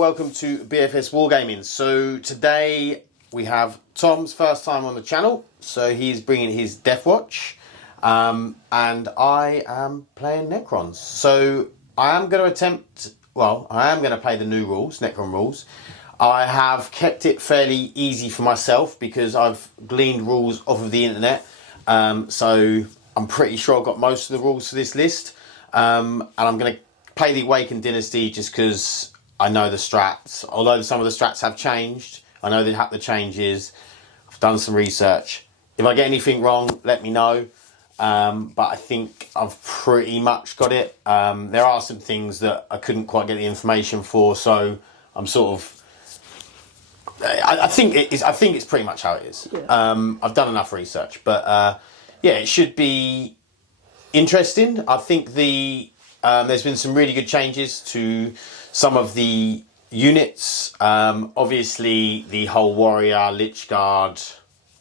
welcome to BFS Wargaming. So today we have Tom's first time on the channel, so he's bringing his Deathwatch, and I am playing Necrons. So I am going to attempt, well, I am going to play the new rules, Necron rules. I have kept it fairly easy for myself because I've gleaned rules off of the internet, so I'm pretty sure I've got most of the rules for this list, and I'm going to play the Awakened Dynasty just because I know the strats. Although some of the strats have changed, I know the changes. I've done some research. If I get anything wrong, let me know. But I think I've pretty much got it. There are some things that I couldn't quite get the information for, so I'm sort of. I think it is. I think it's pretty much how it is. Yeah. I've done enough research, but yeah, it should be interesting. I think there's been some really good changes to some of the units. Obviously, the whole Warrior, Lich Guard,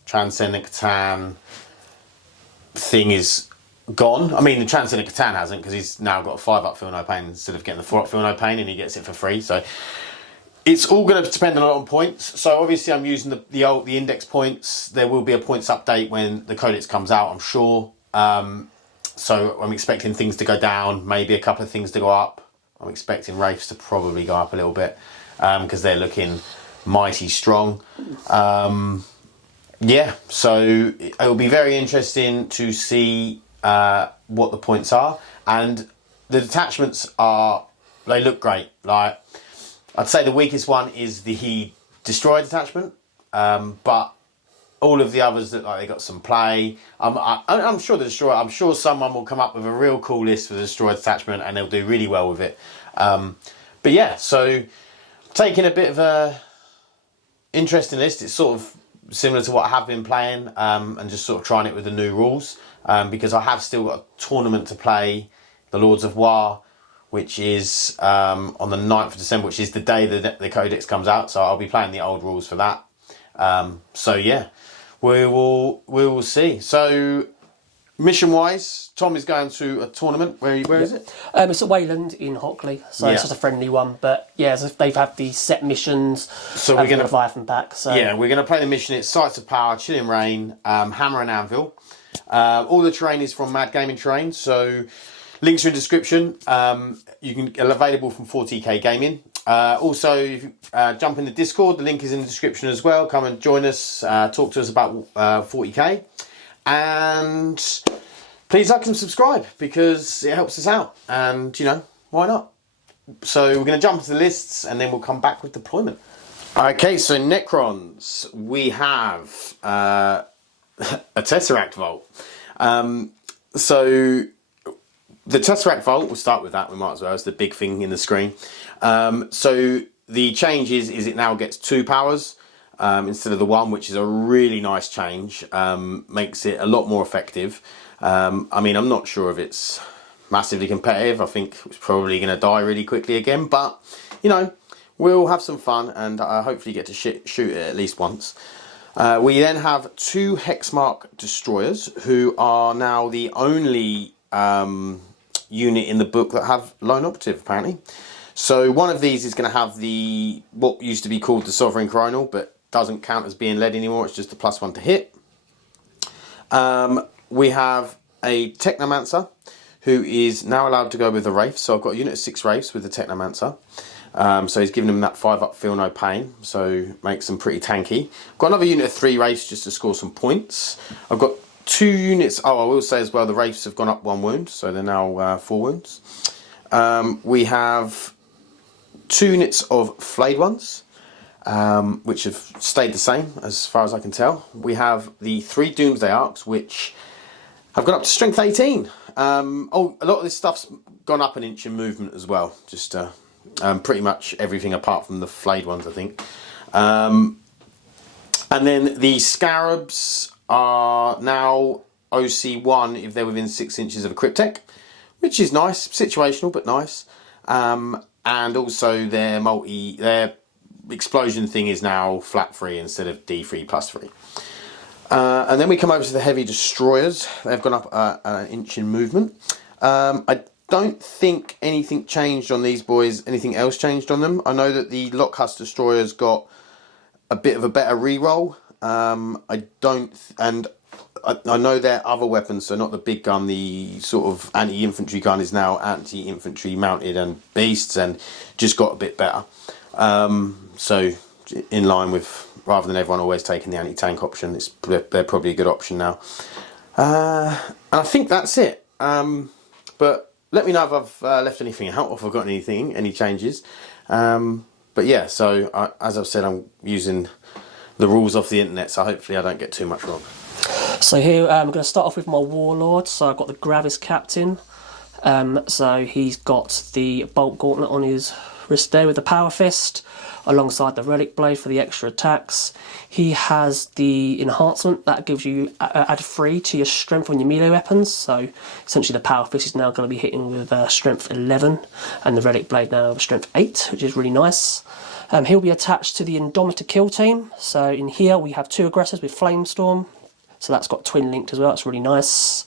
Transcendent Catan thing is gone. I mean, the Transcendent Catan hasn't, because he's now got a 5-up Feel No Pain instead of getting the 4-up Feel No Pain, and he gets it for free. So it's all going to depend a lot on points. So obviously, I'm using the index points. There will be a points update when the Codex comes out, I'm sure. So I'm expecting things to go down, maybe a couple of things to go up. I'm expecting Wraiths to probably go up a little bit because they're looking mighty strong. Yeah, so it will be very interesting to see what the points are. And the detachments they look great. Like, I'd say the weakest one is the Destroyer detachment, but all of the others look like they got some play. I'm sure the Destroyer, I'm sure someone will come up with a real cool list for the Destroyer detachment and they'll do really well with it. But yeah, so taking a bit of a interesting list. It's sort of similar to what I have been playing, and just sort of trying it with the new rules, because I have still got a tournament to play, the Lords of War, which is on the 9th of December, which is the day that the Codex comes out. So I'll be playing the old rules for that. So yeah, we will see. So mission wise, Tom is going to a tournament. Where is it? It's at Wayland in Hockley, so it's just a friendly one. But yeah, they've had these set missions. So we're going to Leviathan pack. So yeah, we're going to play the mission. It's Sights of Power, Chilling Rain, Hammer and Anvil. All the terrain is from Mad Gaming Terrain. So links are in the description. You can available from 40k Gaming. Also, if you jump in the Discord, the link is in the description as well. Come and join us, talk to us about 40k. And please like and subscribe because it helps us out. And, you know, why not? So we're going to jump into the lists and then we'll come back with deployment. Okay, so Necrons. We have a Tesseract Vault. So the Tesseract Vault, we'll start with that. We might as well. It's the big thing in the screen. So the change is it now gets 2 powers instead of the 1, which is a really nice change. Makes it a lot more effective. I mean, I'm not sure if it's massively competitive. I think it's probably going to die really quickly again. But, you know, we'll have some fun and hopefully get to shoot it at least once. We then have 2 Hexmark Destroyers, who are now the only unit in the book that have Lone Operative, apparently. So one of these is going to have what used to be called the Sovereign Coronal, but doesn't count as being led anymore. It's just a +1 to hit. We have a Technomancer, who is now allowed to go with the Wraiths. So I've got a unit of 6 Wraiths with the Technomancer. So he's giving them that 5-up Feel No Pain, so makes them pretty tanky. I've got another unit of 3 Wraiths just to score some points. I've got 2 units. Oh, I will say as well, the Wraiths have gone up 1 wound, so they're now 4 wounds. We have 2 units of Flayed Ones, which have stayed the same as far as I can tell. We have the 3 Doomsday Arcs, which have gone up to strength 18. A lot of this stuff's gone up an inch in movement as well. Just pretty much everything apart from the Flayed Ones, I think. And then the Scarabs are now OC1 if they're within 6 inches of a Cryptek, which is nice, situational but nice. And also their explosion thing is now flat 3 instead of D3 +3. And then we come over to the Heavy Destroyers. They've gone up an inch in movement. I don't think anything changed on these boys. Anything else changed on them? I know that the Lockhouse Destroyer's got a bit of a better reroll. I know their other weapons, so not the big gun, the sort of anti-infantry gun is now anti-infantry mounted and beasts, and just got a bit better. So in line with, rather than everyone always taking the anti-tank option, they're probably a good option now. And I think that's it. But let me know if I've left anything out, or if I've got anything, any changes. But yeah, so as I've said, I'm using the rules off the internet, so hopefully I don't get too much wrong. So here I'm going to start off with my Warlord. So I've got the Gravis Captain. So he's got the Bolt Gauntlet on his wrist there with the Power Fist, alongside the Relic Blade for the extra attacks. He has the enhancement that gives you add 3 to your strength on your melee weapons. So essentially the Power Fist is now going to be hitting with strength 11, and the Relic Blade now with strength 8, which is really nice. He'll be attached to the Indomitor kill team. So in here we have 2 aggressors with Flamestorm. So that's got twin linked as well, that's really nice.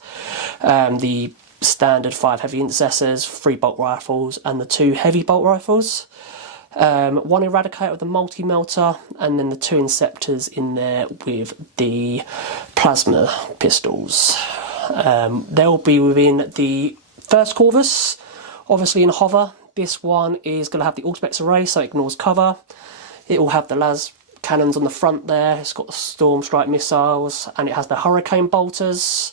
The standard 5 heavy intercessors, 3 bolt rifles, and the 2 heavy bolt rifles. 1 Eradicator with the multi-melter, and then the 2 Inceptors in there with the plasma pistols. They'll be within the first Corvus, obviously in hover. This one is going to have the Auspex Array, so it ignores cover. It will have the lascannons on the front there. It's got the Stormstrike missiles, and it has the Hurricane bolters.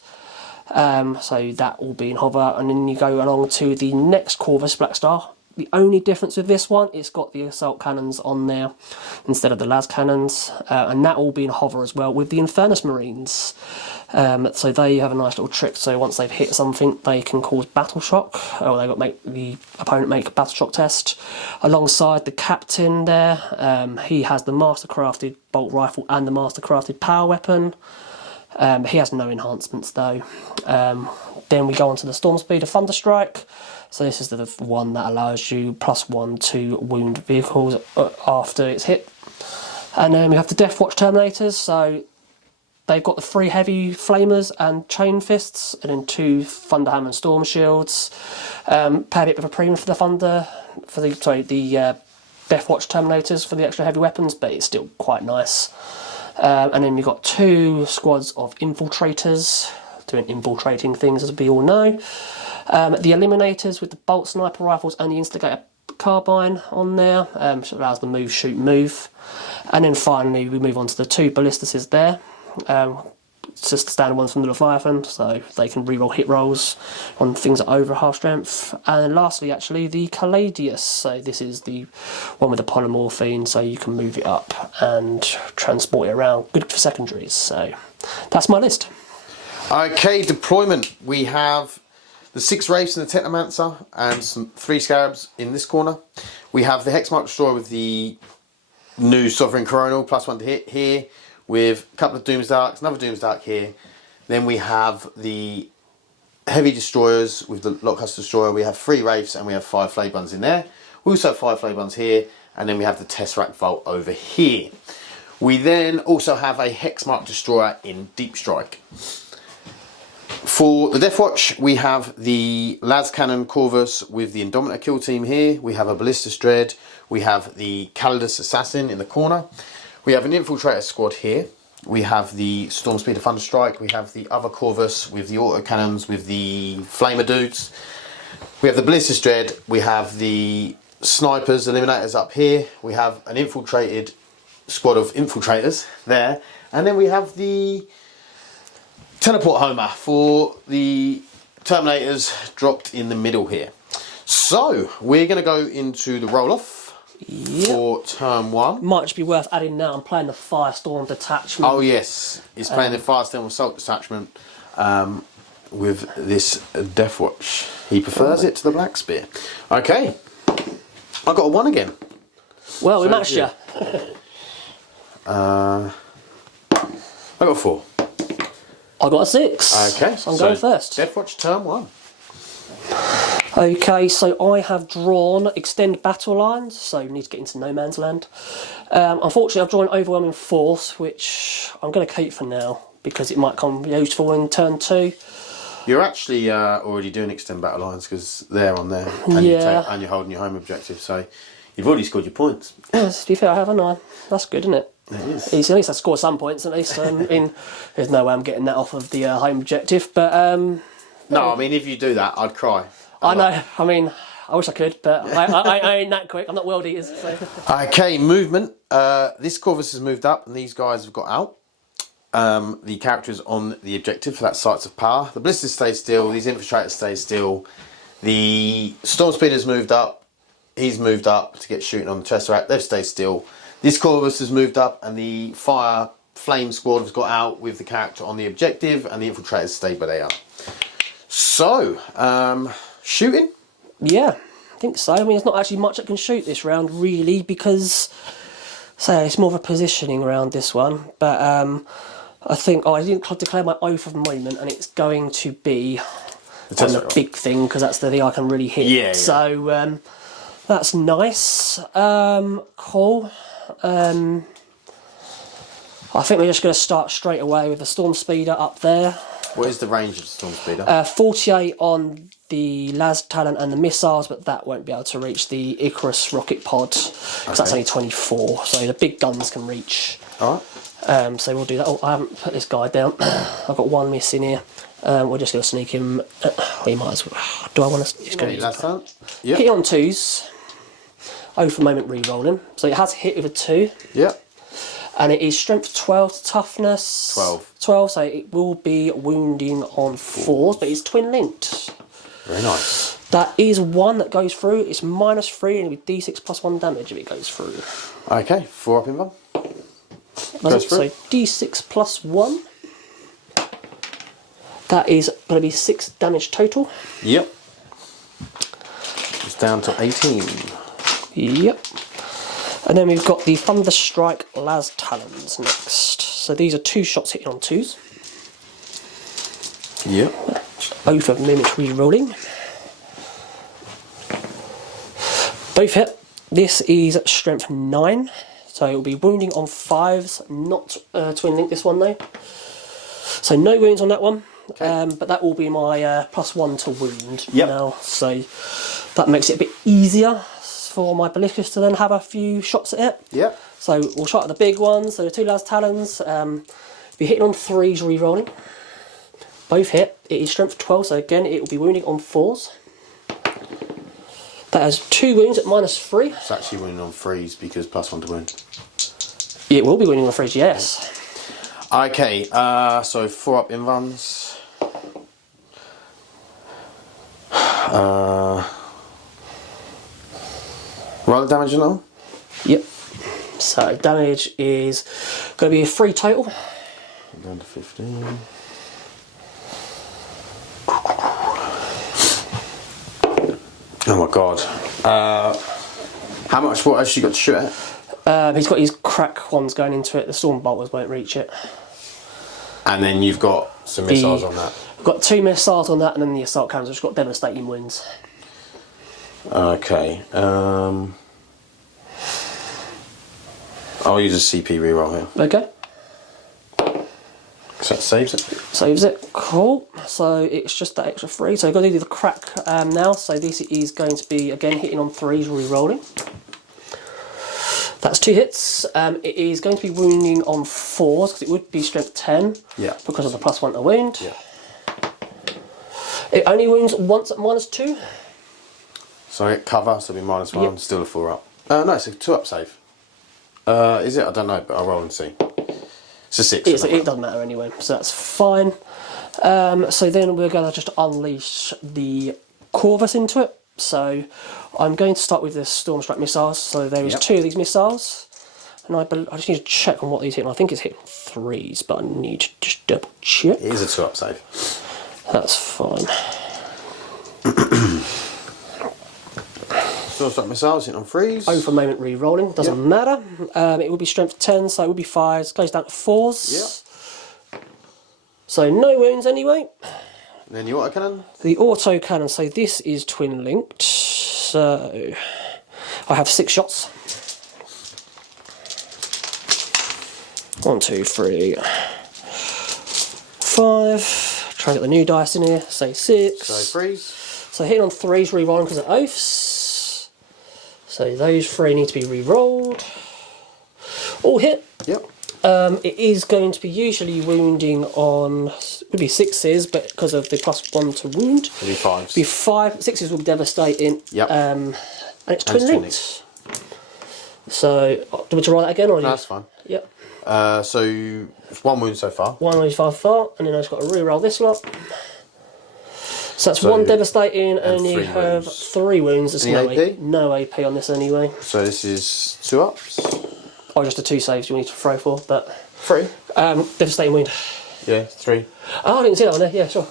So that will be in hover, and then you go along to the next Corvus, Blackstar. The only difference with this one, it's got the assault cannons on there instead of the lascannons, and that will be in hover as well with the Infernus Marines. So they have a nice little trick. So once they've hit something, they can cause battle shock, or they've got to make the opponent make a battle shock test. Alongside the captain there, he has the mastercrafted bolt rifle and the mastercrafted power weapon. He has no enhancements though. Then we go on to the Storm Speeder Thunderstrike. So this is the one that allows you +1 to wound vehicles after it's hit. And then we have the Deathwatch Terminators. So they've got the 3 heavy flamers and chain fists, and then 2 Thunderhammer and Storm Shields. Pay a bit of a premium for the Deathwatch Terminators for the extra heavy weapons, but it's still quite nice. And then you've got 2 squads of infiltrators doing infiltrating things, as we all know. The Eliminators with the bolt sniper rifles and the Instigator carbine on there, which allows the move, shoot, move. And then finally we move on to the 2 Ballistuses there. It's just the standard ones from the Leviathan, so they can reroll hit rolls on things that are over half strength. And then lastly, actually, the Caladius. So this is the one with the polymorphine, so you can move it up and transport it around. Good for secondaries. So that's my list. Okay, deployment. We have the 6 Wraiths and the Technomancer, and some 3 Scarabs in this corner. We have the Hexmark Destroyer with the new Sovereign Coronal, +1 to hit here, with a couple of Doomsdarks, another Doomsdark here. Then we have the Heavy Destroyers with the Lockhouse Destroyer. We have 3 Wraiths and we have 5 Flaybuns in there. We also have 5 Flaybuns here, and then we have the Tesseract Vault over here. We then also have a Hexmark Destroyer in Deep Strike. For the Deathwatch, we have the lascannon Corvus with the Indomitor kill team here. We have a Ballistus Dread. We have the Calidus Assassin in the corner. We have an Infiltrator squad here. We have the Stormspeeder Thunderstrike. We have the other Corvus with the autocannons with the Flamer dudes. We have the Ballistus Dread. We have the Snipers, Eliminators up here. We have an infiltrated squad of Infiltrators there. And then we have the Teleport Homer for the Terminators dropped in the middle here. So we're going to go into the roll-off. Yep. For turn 1. Might just be worth adding now, I'm playing the Firestorm detachment. Oh yes, he's playing the Firestorm Assault detachment with this Deathwatch. He prefers it to the Black Spear. Okay, I got a 1 again. Well, we matched you. I got a 4. I got a 6. Okay, so I'm going first. Deathwatch turn 1. Okay, so I have drawn Extend Battle Lines, so you need to get into No Man's Land. Unfortunately, I've drawn Overwhelming Force, which I'm going to keep for now, because it might come useful in turn 2. You're actually already doing extend battle lines because they're on there, and and you're holding your home objective, so you've already scored your points. Yeah, to be fair, I haven't I? That's good, isn't it? It is. At least I scored some points. At least there's no way I'm getting that off of the home objective. But no, I mean if you do that, I'd cry. I know. I mean, I wish I could, but I ain't that quick. I'm not world eaters. So. Okay, movement. This Corvus has moved up, and these guys have got out. The characters on the objective for that sites of power. The Ballistus stay still. These infiltrators stay still. The Stormspeeder's moved up. He's moved up to get shooting on the Tesseract. They've stayed still. This Corvus has moved up, and the Fire Flame Squad has got out with the character on the objective, and the infiltrators stayed where they are. So, shooting? Yeah, I think so. I mean, there's not actually much that can shoot this round, really, because, say, it's more of a positioning round, this one. But I think, I didn't declare my oath of moment, and it's going to be on the big thing, because that's the thing I can really hit. Yeah. So, that's nice. Cool. I think we're just going to start straight away with the Storm Speeder up there. What is the range of the Storm Speeder? 48 on the Las Talon and the missiles, but that won't be able to reach the Icarus rocket pod because that's only 24. So the big guns can reach. All right. So we'll do that. Oh, I haven't put this guy down. I've got one missing here. We're just going to sneak him. We might as well. Do I want to? Just go. Yep. Hit on 2s. Oh, for a moment, re-rolling. So it has hit with a 2. Yep. And it is strength 12 to toughness. 12, so it will be wounding on 4s, but it's twin linked. Very nice. That is one that goes through. It's -3 and it'll be d6 plus 1 damage if it goes through. Okay, 4 up in one. Goes through. So d6 plus 1. That is going to be 6 damage total. Yep. It's down to 18. Yep. And then we've got the Thunderstrike Las Talons next. So these are 2 shots hitting on 2s. Yep. Both of mimic re-rolling. Both hit. This is strength 9. So it will be wounding on 5s, not twin link this one though. So no wounds on that one. Okay. But that will be my +1 to wound now. So that makes it a bit easier for my Ballistus to then have a few shots at it. Yep. So we'll shot at the big ones. So the 2 Las Talons. Be hitting on 3s re-rolling. Both hit. It is strength 12, so again it will be wounding on 4s. That has 2 wounds at -3. It's actually wounding on 3s because +1 to wound. It will be wounding on 3s, yes. Okay, so 4 up in runs. Roll the damage and all? Yep. So damage is going to be a 3 total. Down to 15. Oh my god. How much? What has she got to shoot at? He's got his crack ones going into it. The storm bolters won't reach it. And then you've got some missiles on that. I've got 2 missiles on that, and then the assault cannons have got devastating wounds. Okay. I'll use a CP reroll here. Okay. So that saves it. Saves it. Cool. So it's just that extra 3. So I've got to do the crack now. So this is going to be again hitting on 3s, re-rolling. That's 2 hits. It is going to be wounding on 4s because it would be strength 10. Yeah. Because of the +1 to wound. Yeah. It only wounds once at -2. So it cover, so it'll be -1, Yep. still a 4 up. No, it's a 2 up save. Is it? I don't know, but I'll roll and see. It's a 6. It doesn't matter anyway, so that's fine. So then we're going to just unleash the Corvus into it. So I'm going to start with the Stormstrike missiles. So there is 2 of these missiles. And I just need to check on what these hit. I think it's hitting 3s, but I need to just double check. It is a 2 up save. That's fine. Stormstrike missiles hitting on 3s. Oh, for a moment re-rolling, doesn't matter. It will be strength 10, so it will be 5s. Goes down to 4s. Yep. So no wounds anyway. And then your autocannon. The autocannon, so this is twin linked. So I have 6 shots. 1, 2, 3, 5. try to get the new dice in here. Say 6. So 3s. So hitting on 3s, re-rolling because of oaths. So those 3 need to be re-rolled. All hit. Yep. It is going to be usually wounding on, would be 6s, but because of the +1 to wound, It'll be 5s. be 5. 6s will be devastating. Yep. And it's twin linked. So, do you want to roll that again? Or No, that's fine. Yep. So it's 1 wound so far. 1 wound so far, and then I've just got to re-roll this lot. So that's 1 devastating, and you 3 have wounds. 3 wounds. There's Any AP? No AP on this anyway. So this is 2 ups. Or just the 2 saves you need to throw for, but 3. devastating wound. Yeah, 3. Oh, I didn't see that one there. Yeah, sure.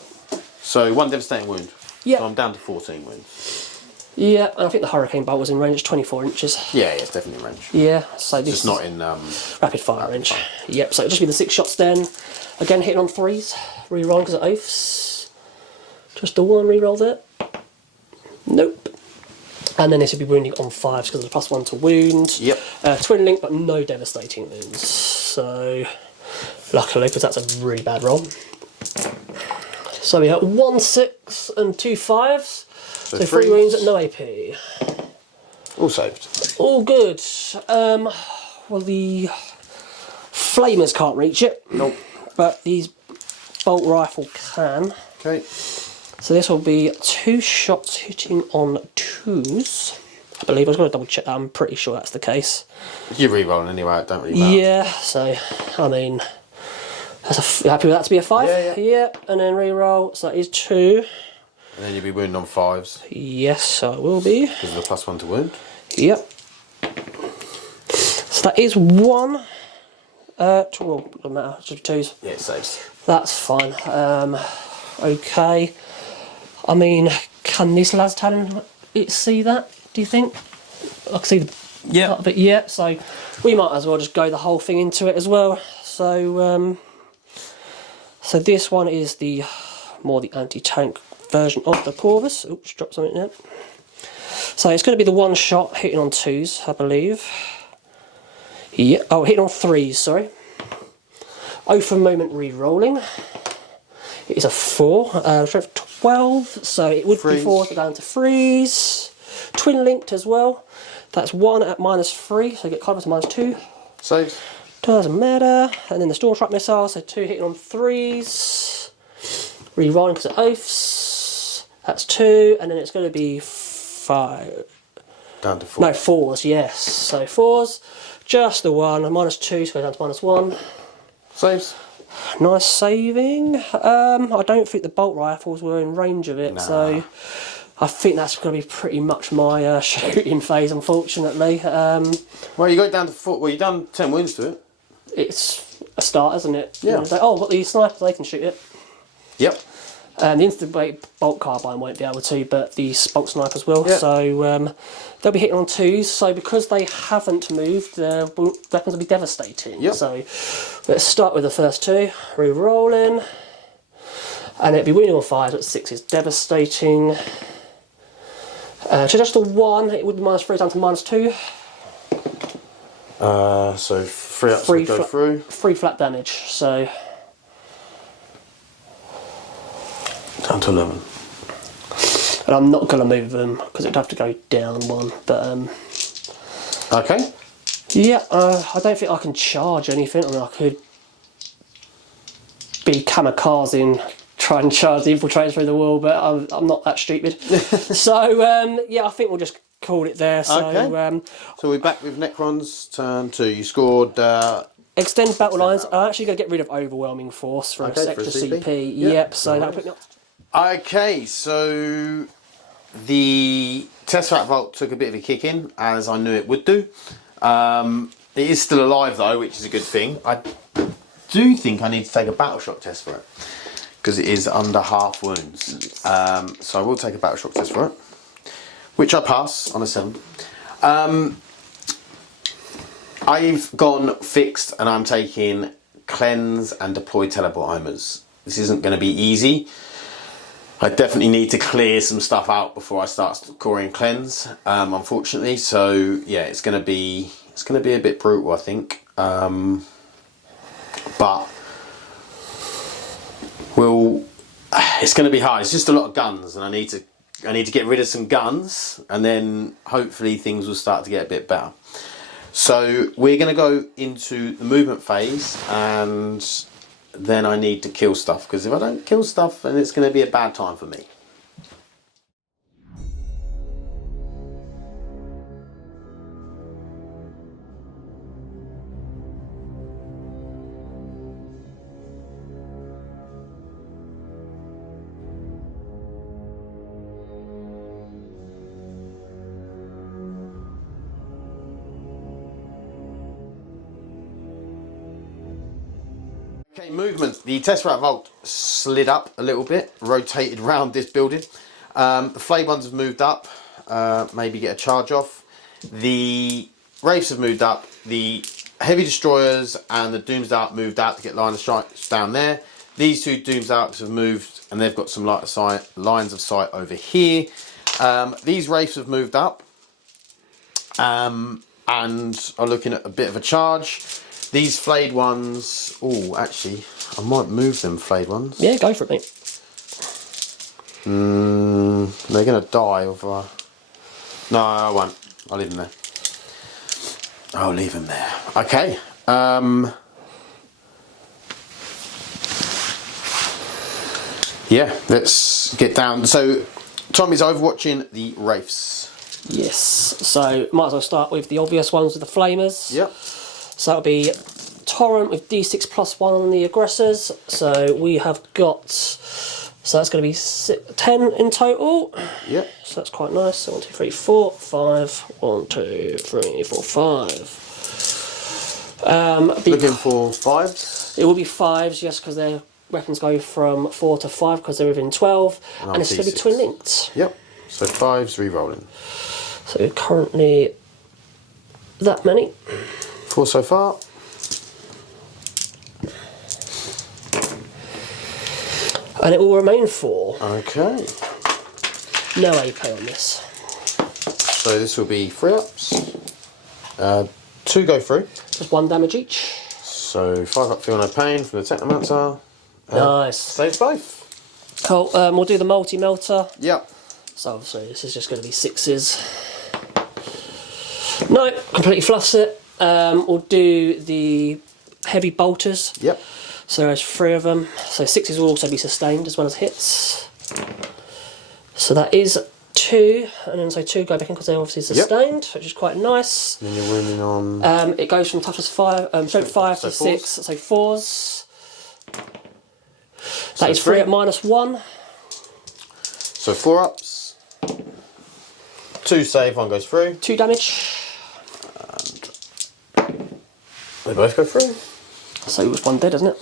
So 1 devastating wound. Yeah. So I'm down to 14 wounds. Yeah, and I think the hurricane bolt was in range. It's 24 inches. Yeah, it's definitely in range. Yeah, so this Just not in rapid fire range. Yep, so it'll just be the 6 shots then. Again, hitting on 3s. Reroll because of oaths. Just the 1 reroll there. Nope. And then this will be wounding on 5s because of the +1 to wound. Yep. Twin link, but no devastating wounds. So, luckily, because that's a really bad roll. So we have 1 6 and 2 5s. So 3 3s. wounds at no AP. All saved. All good. Well, the flamers can't reach it. Nope. But these bolt rifle can. Okay. So this will be 2 shots hitting on 2s. I believe. I was going to double check that. I'm pretty sure that's the case. You're re-rolling anyway, it don't really matter. Yeah, so, I mean, you happy with that to be a 5? Yeah, yeah. Yep, and then re-roll. So that is 2. And then you'll be wounding on 5s Yes, so it will be. because of the +1 to wound. Yep. So that is 1. Well, doesn't matter, it's just 2s. Yeah, it saves. That's fine. Okay. I mean, can this lascannon see that, do you think? I can see the part of it, yeah, so we might as well just go the whole thing into it as well. So, so this one is the more the anti-tank version of the Corvus. Oops, dropped something there. So it's going to be the 1 shot hitting on 2s, I believe. Yeah, oh, hitting on 3s, sorry. Oath of moment re-rolling. It is a 4, strength 12, so it would be 4 to go into 3s. Twin linked as well. That's 1 at -3, so you get Corvus at -2. Saves. Doesn't matter. And then the Stormstrike missile, so 2 hitting on 3s. Re-rolling because of oaths. That's 2, and then it's going to be 5. Down to 4. No, 4s, yes. So 4s, just the 1, -2, so down to -1. Saves. Nice saving. I don't think the bolt rifles were in range of it, so I think that's going to be pretty much my shooting phase, unfortunately. Well, you got it down to 4. Well, you've done 10 wounds to it. It's a start, isn't it? Yeah. Like, oh, I've got these snipers, they can shoot it. Yep. The instant bolt carbine won't be able to, but the bolt snipers will. Yep. So they'll be hitting on 2s. So because they haven't moved, their weapons will be devastating. Yep. So let's start with the first 2. Re-rolling. And it'll be winning on 5s, but 6 is devastating. So just the 1, it would be -3 down to -2. So 3 ups will go through. 3 flat damage. So Down to 11. and I'm not going to move them because it'd have to go down 1. But Okay. yeah, I don't think I can charge anything. I mean, I could be kamikazing, try and charge the infiltrators through the wall, but I'm not that stupid. So yeah, I think we'll just call it there. So Okay. So we're back with Necron's turn 2. You scored. extend battle lines. I'm actually going to get rid of overwhelming force for Okay, a for a extra CP. CP. Yeah, Yep. So no that'll put me up. Okay, so the Tesseract Vault took a bit of a kick in, as I knew it would do. It is still alive though, which is a good thing. I do think I need to take a battle shock test for it, because it is under half wounds. So I will take a battle shock test for it, which I pass on a 7. I've gone fixed and I'm taking cleanse and deploy teleport homers. This isn't going to be easy. I definitely need to clear some stuff out before I start scoring cleanse, unfortunately. So yeah, it's going to be a bit brutal, I think. But we'll It's going to be hard. It's just a lot of guns, and I need to get rid of some guns, and then hopefully things will start to get a bit better. So we're going to go into the movement phase, and then I need to kill stuff, because if I don't kill stuff, then it's going to be a bad time for me. Okay, movement. The Tesseract Vault slid up a little bit, rotated around this building. The Flayed ones have moved up, maybe get a charge off. The Wraiths have moved up. The Heavy Destroyers and the Doomsday moved out to get line of strikes down there. These two Doomsday have moved, and they've got some lines of sight over here. These Wraiths have moved up and are looking at a bit of a charge. These Flayed ones, oh, actually, I might move them Flayed ones. Yeah, go for it, mate. They're going to die of... No, I won't. I'll leave them there. I'll leave them there. Okay. Yeah, let's get down. So, Tom is overwatching the Wraiths. Yes, so might as well start with the obvious ones with the Flamers. Yep. So that'll be Torrent with D6 + 1 on the aggressors. So we have got, so that's going to be 10 in total. Yep. So that's quite nice. So 1, 2, 3, 4, 5. 1, 2, 3, 4, 5. Looking for 5s? It will be 5s, yes, because their weapons go from 4 to 5 because they're within 12. And it's going to be twin linked. Yep. So 5s re-rolling. So currently that many. 4 so far. And it will remain 4. Okay. No AP on this. So this will be 3 ups. 2 go through. Just 1 damage each. So 5 up, feel no pain from the Technomancer. Nice. Saves both. Cool. We'll do the multi-melter. Yep. So obviously this is just going to be 6s. No, completely fluffs it. We'll do the heavy bolters. Yep. So there's 3 of them. So 6s will also be sustained as well as hits. So that is 2, and then so 2 go back in because they're obviously sustained, which is quite nice. Then you're winning on. It goes from toughness 5, strength 5 to 6, so 4s. That is 3 at -1. So 4 ups. 2 save, 1 goes through. 2 damage. They both go through. So it was 1 dead, isn't it?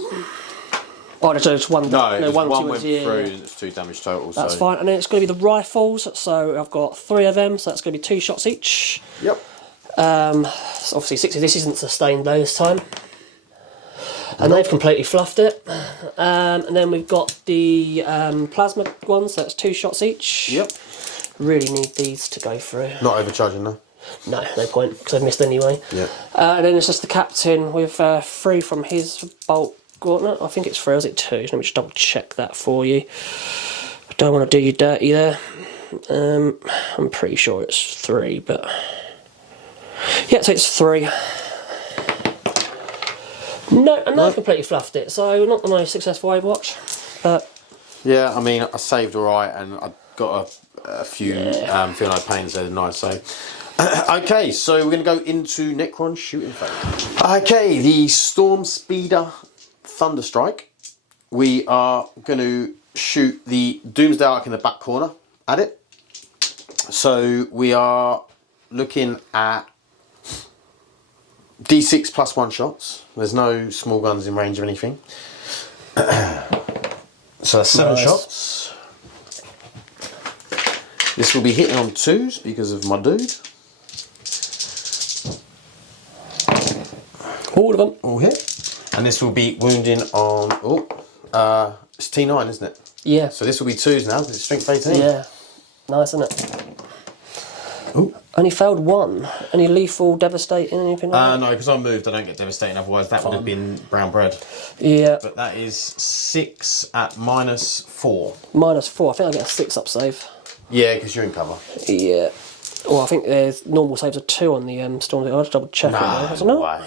Oh, there's just 1 dead. No, one went yeah, through, yeah. and it's 2 damage total. That's so. fine. And then it's going to be the rifles. So I've got 3 of them. So that's going to be 2 shots each. Yep. So obviously 6 of this isn't sustained though this time. And they've completely fluffed it. And then we've got the plasma ones. So that's 2 shots each. Yep. Really need these to go through. Not overcharging though. No, no point because I've missed anyway. Yeah. And then it's just the captain with 3 from his bolt gauntlet. I think it's 3, or is it 2? Let me just double check that for you. I don't want to do you dirty there. I'm pretty sure it's 3, but yeah, so it's 3. No, and they've completely fluffed it. So not the most successful Overwatch, but yeah. I mean, I saved all right, and I got a few feel no pains there tonight. So. Okay, so we're going to go into Necron shooting phase. Okay, the Storm Speeder Thunderstrike. We are going to shoot the Doomsday Ark in the back corner at it. So we are looking at D6 + 1 shots. There's no small guns in range of anything. So that's 7 shots. This will be hitting on 2s because of my dude. all of them. All hit. And this will be wounding on, it's T9, isn't it? Yeah. So this will be 2s now, because it's strength 18. Yeah. Nice, isn't it? Ooh. Only failed one. Any lethal, devastating, anything like that? No, because I moved, I don't get devastating, otherwise that would have been brown bread. Yeah. But that is 6 at -4. -4. I think I get a 6-up save. Yeah, because you're in cover. Yeah. Well, I think there's normal saves are 2 on the Stormstrike. I'll just double check it though, isn't it? Way.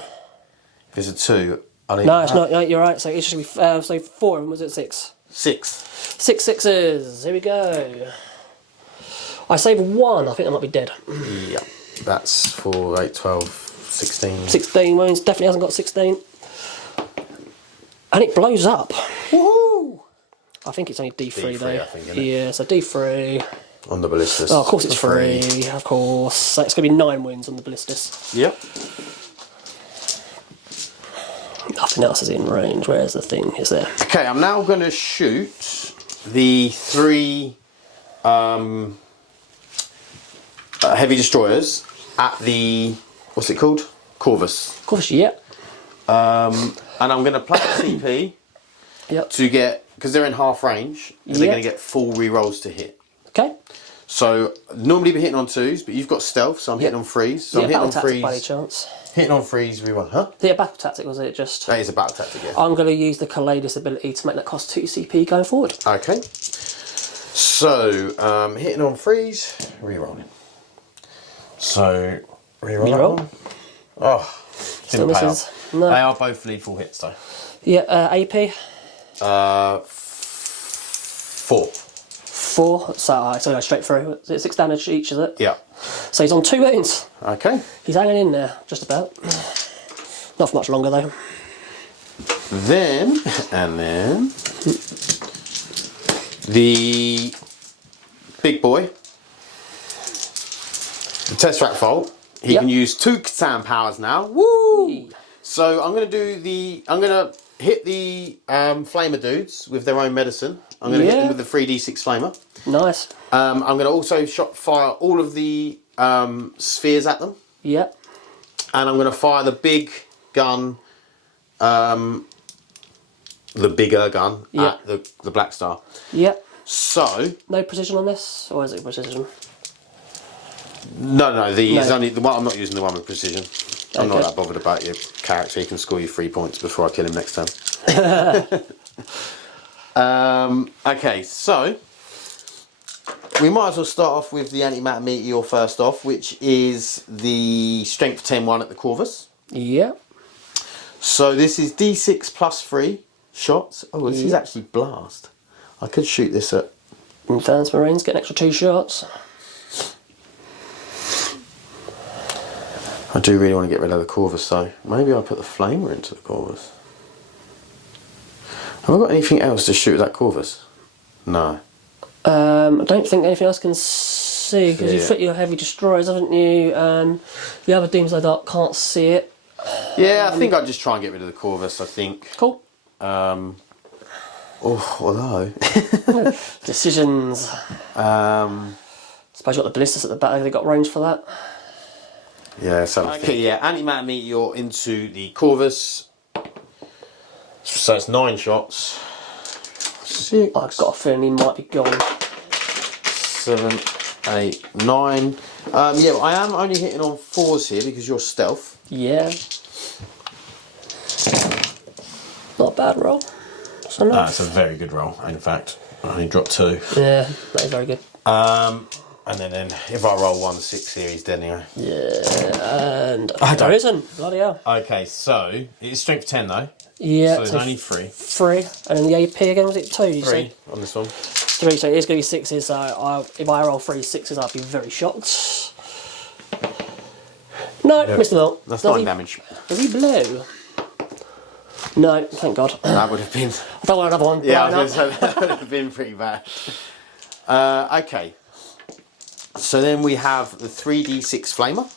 If it's a 2, I need No, it's not. No, you're right. So it should be. So 4 of them, was it 6? 6. 6 sixes. Here we go. I save 1. I think I might be dead. Yeah. That's 4, 8, 12, 16. 16 wounds. Definitely hasn't got 16. And it blows up. Woohoo! I think it's only D3 though. I think, isn't it? Yeah, so D3. On the Ballistus. Oh, of course it's 3. Of course. So it's going to be 9 wounds on the Ballistus. Yep. Nothing else is in range. Where's the thing? Is there? Okay, I'm now going to shoot the 3 heavy destroyers at the, what's it called? Corvus. Of course, yeah. And I'm going to play a CP Yep. to get, because they're in half range, and they're going to get full re-rolls to hit. Okay. So normally be hitting on 2s, but you've got stealth, so I'm hitting on 3s. So Yeah, I'm hitting on battle tactic 3s. by any chance. Hitting on 3s, re-roll. Huh? Yeah, battle tactic was it just? That is a battle tactic, yeah. I'm going to use the Calladus ability to make that cost 2 CP going forward. Okay. So, hitting on 3s, re-rolling. So, re-roll. Re-roll. That one. Oh, Still didn't pay misses. off. No. They are both lethal hits though. Yeah, AP. 4. 4. So go straight through. Is it 6 damage each, is it? Yeah. So he's on 2 wounds. Okay. He's hanging in there, just about. Not for much longer though. Then, the big boy, the Tesseract Vault, he Yep. can use 2 Catan powers now. Woo! So I'm going to hit the flamer dudes with their own medicine. I'm going to hit them with the 3d6 flamer. Nice. I'm going to also fire all of the spheres at them. Yep. And I'm going to fire the big gun, the bigger gun Yep. at the Blackstar. Yep. So No precision on this, or is it precision? no, he's No. only the one. I'm not using the one with precision. I'm not Okay. that bothered about your character. He can score you 3 points before I kill him next turn. Okay, so we might as well start off with the antimatter meteor first off, which is the strength 10 one at the Corvus. Yeah. So this is D6 plus 3 shots. Oh, this is actually blast. I could shoot this at. Advanced Marines get an extra 2 shots. I do really want to get rid of the Corvus, so maybe I'll put the flamer into the Corvus. Have I got anything else to shoot at that Corvus? No. I don't think anything else can see because you fit your heavy destroyers, haven't you? And the other Doomsday Dark can't see it. Yeah, I think I'll just try and get rid of the Corvus, I think. Cool. Although. Decisions. Suppose you got the Ballistus at the back, they got range for that. Yeah, so okay, yeah, antimatter meteor into the Corvus. So it's 9 shots. 6. I've got a feeling he might be gone. 7, 8, 9. Yeah, but I am only hitting on 4s here because you're stealth. Yeah. Not a bad roll. So nice. That's a very good roll, in fact. I only dropped 2. Yeah, that is very good. And then if I roll 1 6 here, he's dead anyway. Yeah, and there isn't. Bloody hell. Okay, so it's strength 10 though. Yeah. So there's only 3. 3. And then the AP again, was it 2? Did you 3 say? on this one. 3, so it is going to be 6s. So if I roll 3 6s, I'd be very shocked. No, missed them all. That's 9 damage. Is he blue? No, thank God. That would have been. I don't want another one. Yeah, Right, I was going to say that would have been pretty bad. Okay. So then we have the 3d6 flamer,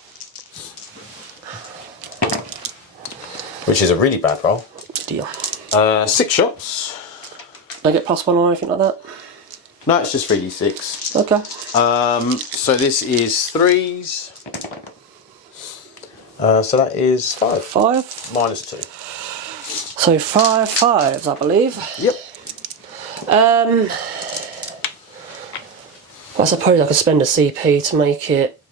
which is a really bad roll. Deal. 6 shots. Do I get +1 or anything like that? No, it's just 3d6. Okay. So this is 3s. So that is 5. 5. -2. So 5 5s, I believe. Yep. I suppose I could spend a CP to make it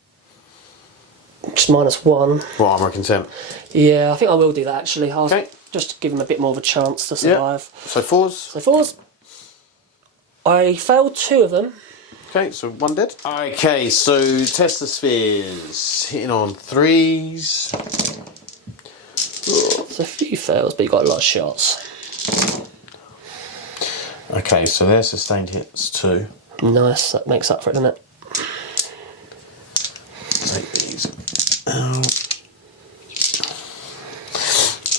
Just -1. What, armour contempt? Yeah, I think I will do that actually. I'll Okay. just give him a bit more of a chance to survive. Yeah. So 4s. So 4s. I failed 2 of them. Okay, so 1 dead. Okay, so test the spheres. Hitting on 3s. There's a few fails, but you got a lot of shots. Okay, so they're sustained hits 2. Nice, that makes up for it, doesn't it? Take these out.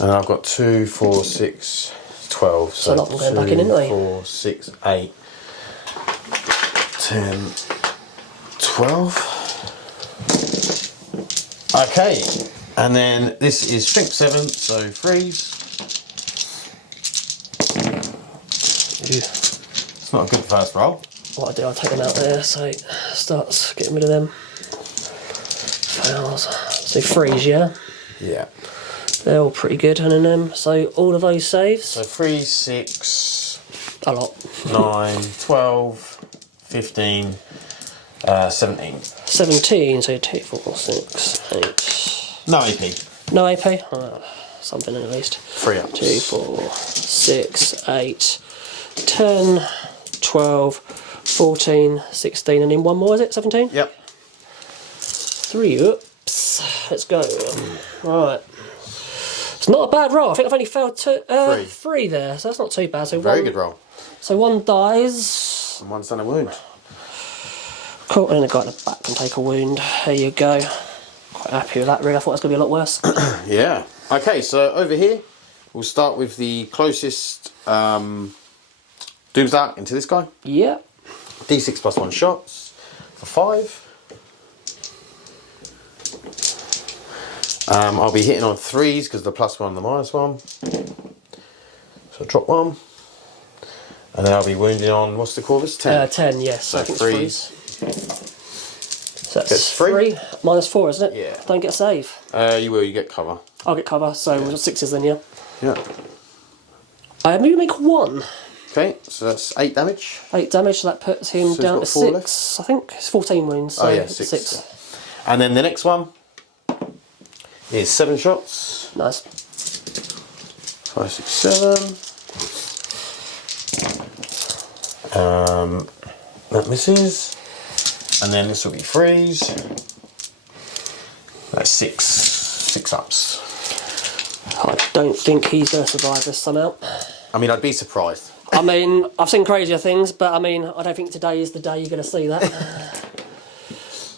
And I've got 2, 4, 6, 12. So a lot of them going back in, didn't they? 4, 6, 8, 10, 12. Okay, and then this is strength 7, so freeze. It's not a good first roll. What I do, I take them out there, so it starts getting rid of them. Fails. So freeze, yeah? Yeah. They're all pretty good, and then so all of those saves. So 3, 6, A lot. 9, 12, 15, 17. 17, so 2, 4, 6, 8. No AP. No AP? Oh, something at least. 3 ups. 2, 4, 6, 8, 10, 12, 14, 16, and then one more, is it? 17? Yep. 3 ups. Let's go. Right. It's not a bad roll. I think I've only failed 3 there, so that's not too bad. So Very good roll. So 1 dies. And 1's done a wound. Cool, and then the guy at the back can take a wound. There you go. Quite happy with that, really. I thought it was going to be a lot worse. Yeah. Okay, so over here, we'll start with the closest Doomsdark into this guy. Yeah. D6 plus 1 shots for 5. I'll be hitting on 3s because the +1 and the -1. So drop 1. And then I'll be wounding on, what's the Corvus? 10. 10, yes. So I think 3s. it's 3s. So that's Gets 3. 3. -4, isn't it? Yeah. Don't get a save. You will, you get cover. I'll get cover, so we'll just 6s then, yeah. Yeah. Maybe make 1. Okay, so that's 8 damage. 8 damage, so that puts him So he's down got to 4 6. left? I think it's 14 wounds. So Oh yeah, 6. And then the next one is 7 shots. Nice. 5, 6, 7. That misses. And then this will be freeze. That's 6 ups. I don't think he's going to survive this somehow. I mean, I'd be surprised. I mean, I've seen crazier things, but I mean, I don't think today is the day you're going to see that.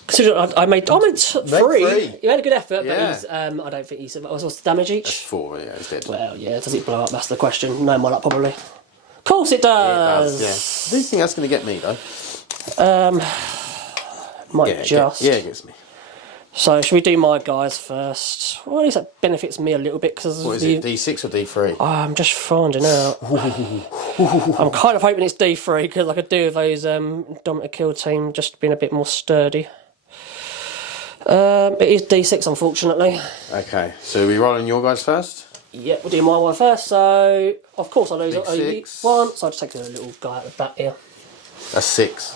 Considering I made 3. You made a good effort, Yeah. but he's, I don't think he's. What's the damage each? That's 4, yeah, he's dead. Well, yeah. Does it blow up? That's the question. No more luck, probably. Of course it does. Yeah. Do you think that's going to get me though? Might just. It gets me. So should we do my guys first? Well, at least that benefits me a little bit because What is it, D6 or D3? I'm just finding out. I'm kind of hoping it's D3 because I could do with those Dominator kill team just being a bit more sturdy. It is D6, unfortunately. Okay, so we rolling your guys first? Yeah, we'll do my one first. So, of course, I lose D6. 1. So I'll just take the little guy at the back here. That's 6.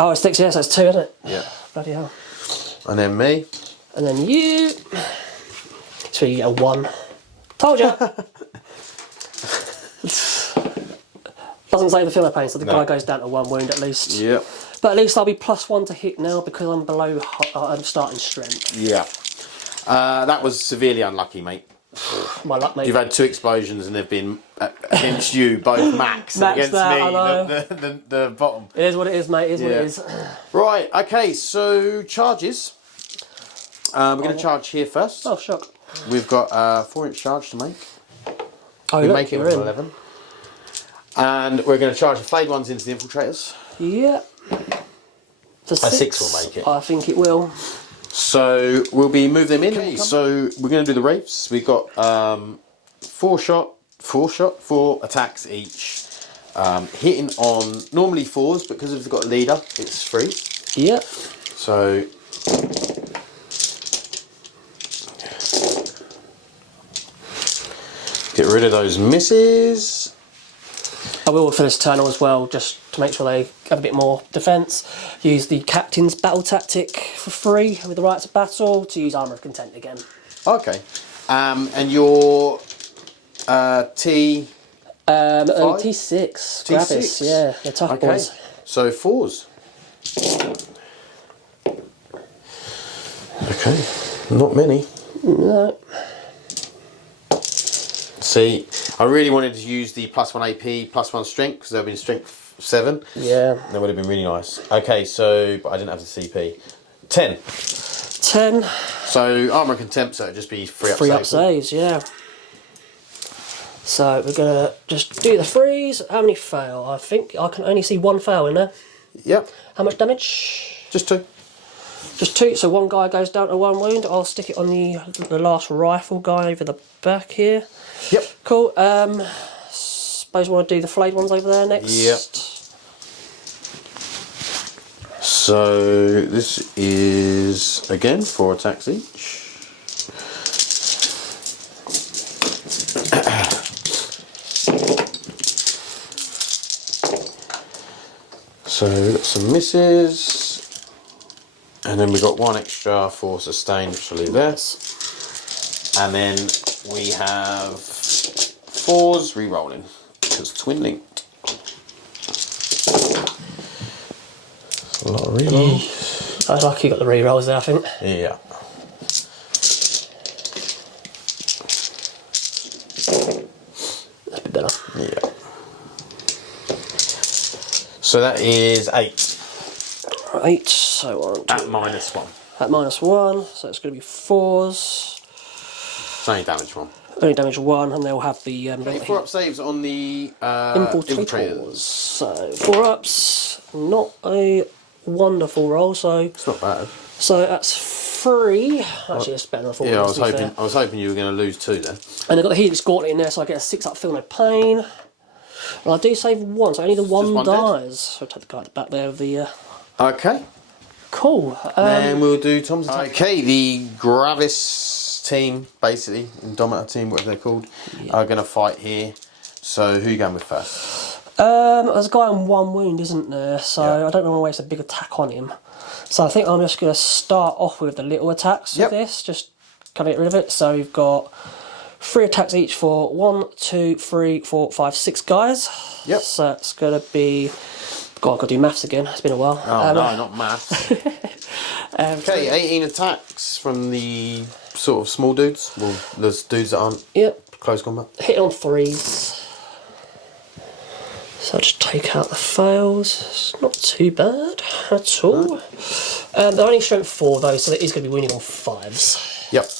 Oh, it's 6, yes, that's 2, isn't it? Yeah. Bloody hell. And then me. And then you. So you get a 1. Told ya! Doesn't save the Philippines, so the guy goes down to 1 wound at least. Yep. But at least I'll be +1 to hit now because I'm below. I'm starting strength. Yeah. That was severely unlucky, mate. My luck, mate. You've had 2 explosions and they've been against you, both max and Max against that, me, I know. the bottom. It is what it is, mate. It is what it is. Right, okay, so charges. We're going to charge here first. Oh, shock. We've got a 4-inch charge to make. Oh, We look, make it you're with in. 11. And we're going to charge the flayed ones into the infiltrators. Yeah. For 6 will make it. I think it will. So we'll be moving them in. Okay, so we're going to do the wraiths. We've got 4 attacks each. Hitting on normally 4s, but because we've got a leader, it's 3. Yeah. So get rid of those misses. I will for this turn as well, just to make sure they have a bit more defence. Use the Captain's Battle Tactic for free with the Rights of Battle to use Armour of Content again. Okay. And your T... T6. Gravis, yeah, they're tough boys. So 4s. Okay, not many. No. See, I really wanted to use the +1 AP, +1 strength, because they've been strength 7. Yeah. That would have been really nice. Okay, so, but I didn't have the CP. 10. 10. So, Armour and Contempt, so it'd just be free up Free saves. up saves, yeah. So we're going to just do the freeze. How many fail? I think I can only see 1 fail in there. Yep. How much damage? Just 2. Just 2, so 1 guy goes down to 1 wound. I'll stick it on the last rifle guy over the back here. Yep. Cool. Suppose we want to do the flayed ones over there next. Yep. So this is again 4 attacks each. So we've got some misses, and then we've got 1 extra for sustain, which will leave there. And then we have 4s re-rolling, because twin linked. A lot of re-rolls. I like you got the re-rolls there, I think. Yeah. That's a bit better. Yeah. So that is 8. 8, so 1, 2. At -1. At -1, so it's going to be 4s. It's only damage 1. Only damage 1, and they'll have the 4 up saves on the infiltrators. So 4 ups, not a wonderful roll. So it's not bad. So that's 3. Actually, it's better than 4. Yeah, I was hoping you were going to lose 2 then. And I've got the Helix Gauntlet in there, so I get a 6 up, feel no pain. And I do save 1, so only the 1 dies. So I'll take the guy at the back there of the. Okay. Cool. Then we'll do Tom's attack. Okay, the Gravis team, basically, Indomitor team, whatever they're called, are going to fight here. So who are you going with first? There's a guy on 1 wound, isn't there? So I don't want to waste a big attack on him. So I think I'm just going to start off with the little attacks with this, just kind of get rid of it. So we've got 3 attacks each for 1, 2, 3, 4, 5, 6 guys. Yep. So it's going to be. God, I've got to do maths again. It's been a while. Oh no, not maths. Okay, 18 attacks from the sort of small dudes. Well, there's dudes that aren't close combat. Hit on 3s. So I'll just take out the fails. It's not too bad at all. They're only strength 4 though, so it is going to be winning on 5s. Yep.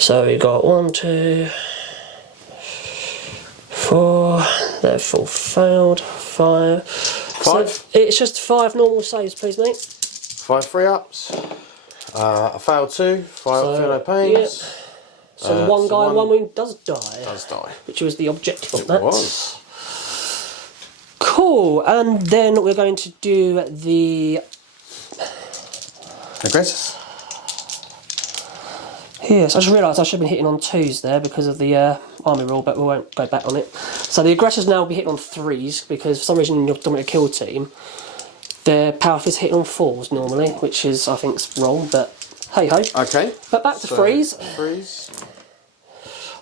So we've got 1, 2, 4. They're full failed. 5. 5? So it's just 5 normal saves, please, mate. 5 free ups. I failed 2. 5 feel no pains. Yeah. So the 1 guy, 1 wound does die. Does die. Which was the objective of that. It was. Cool. And then we're going to do the Aggressors. Yes, I just realised I should have been hitting on 2s there because of the army rule, but we won't go back on it. So the aggressors now will be hitting on 3s because for some reason in your dominant kill team, their power fist hitting on 4s normally, which is, I think, wrong, but hey ho. Okay. But back to freeze. Freeze.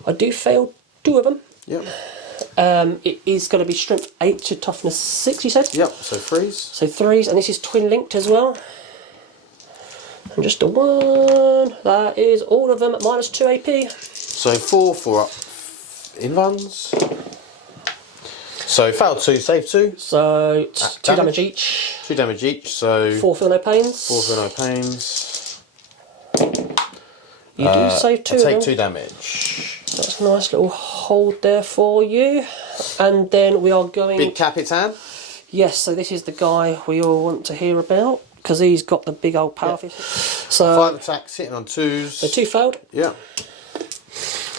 I do fail 2 of them. Yep. It is going to be strength 8 to toughness 6, you said? Yep, so freeze. So 3s, and this is twin linked as well. And just a 1. That is all of them at -2 AP. So 4 up invulns. So failed 2, save 2. So 2 damage each. 2 damage each, so 4 feel no pains. 4 feel no pains. You do save 2 I of take them. 2 damage. That's a nice little hold there for you. And then we are going... Big Capitan. Yes, so this is the guy we all want to hear about, because he's got the big old power fist. So 5 attacks, hitting on 2s. So 2 failed. Yeah.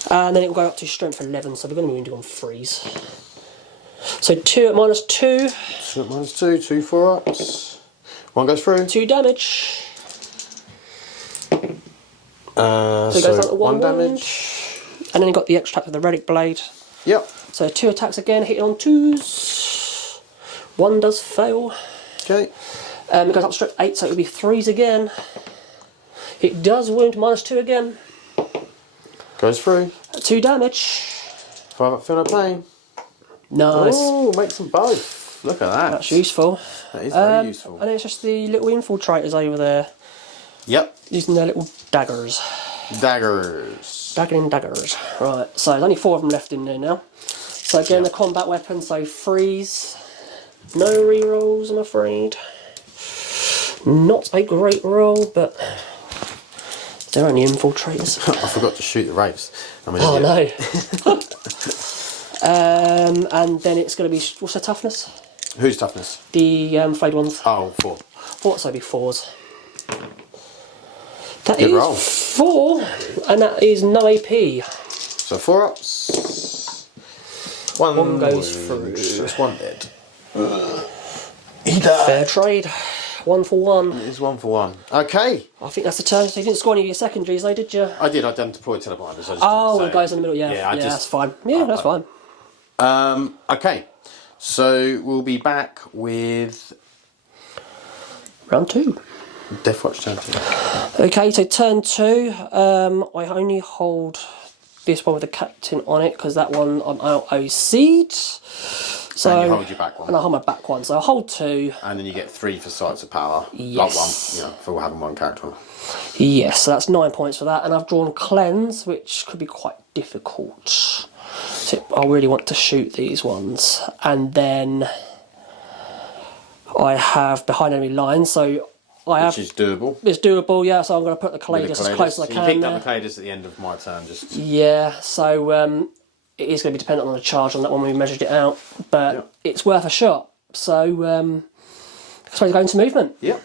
And then it will go up to strength 11, so we're going to be wounded on 3s. So 2 at -2. 2 at -2, 2 4 ups. 1 goes through. 2 damage. So it goes down to 1 damage. And then you've got the extract of the Relic Blade. Yep. So 2 attacks again, hitting on 2s. 1 does fail. Okay. It goes up straight 8, so it would be 3s again. It does wound, -2 again. Goes through. 2 damage. 5 up, feel no pain. Nice. Oh, makes them both. Look at that. That's useful. That is very useful. And it's just the little infiltrators over there. Yep. Using their little daggers. Daggers. Daggering daggers. Right, so there's only 4 of them left in there now. So again, the combat weapon, so freeze. No rerolls, I'm afraid. Not a great roll, but they're only infiltrators. I forgot to shoot the wraiths. Oh no. And then it's going to be, what's their toughness? Whose toughness? The flayed ones. Oh, 4. 4, so it'd be 4s. That Good is roll. 4, and that is no AP. So 4 ups. One goes through. Just 1 dead. He died. Fair trade. 1 for 1. It is 1 for 1. Okay. I think that's the turn. So you didn't score any of your secondaries though, did you? I did. I done deploy telebinder. So Oh, the guys in the middle, yeah. Yeah, that's fine. Yeah, that's fine. Okay. So we'll be back with Round 2. Deathwatch turn 2. Okay, so turn 2. I only hold this one with the captain on it because that one I'm out OC'd. So, And you hold your back one. And I hold my back one. So I'll hold 2. And then you get 3 for sites of power. Yes. Like 1, for having 1 character. Yes, so that's 9 points for that. And I've drawn Cleanse, which could be quite difficult. So I really want to shoot these ones. And then I have Behind Enemy Lines. So Which is doable. It's doable, yeah, so I'm going to put the Calidus as close as I So can. you picked there. up the Calidus at the end of my turn. Just Yeah, so it is going to be dependent on the charge on that one when we measured it out, but it's worth a shot. So I suppose go into movement. Yep.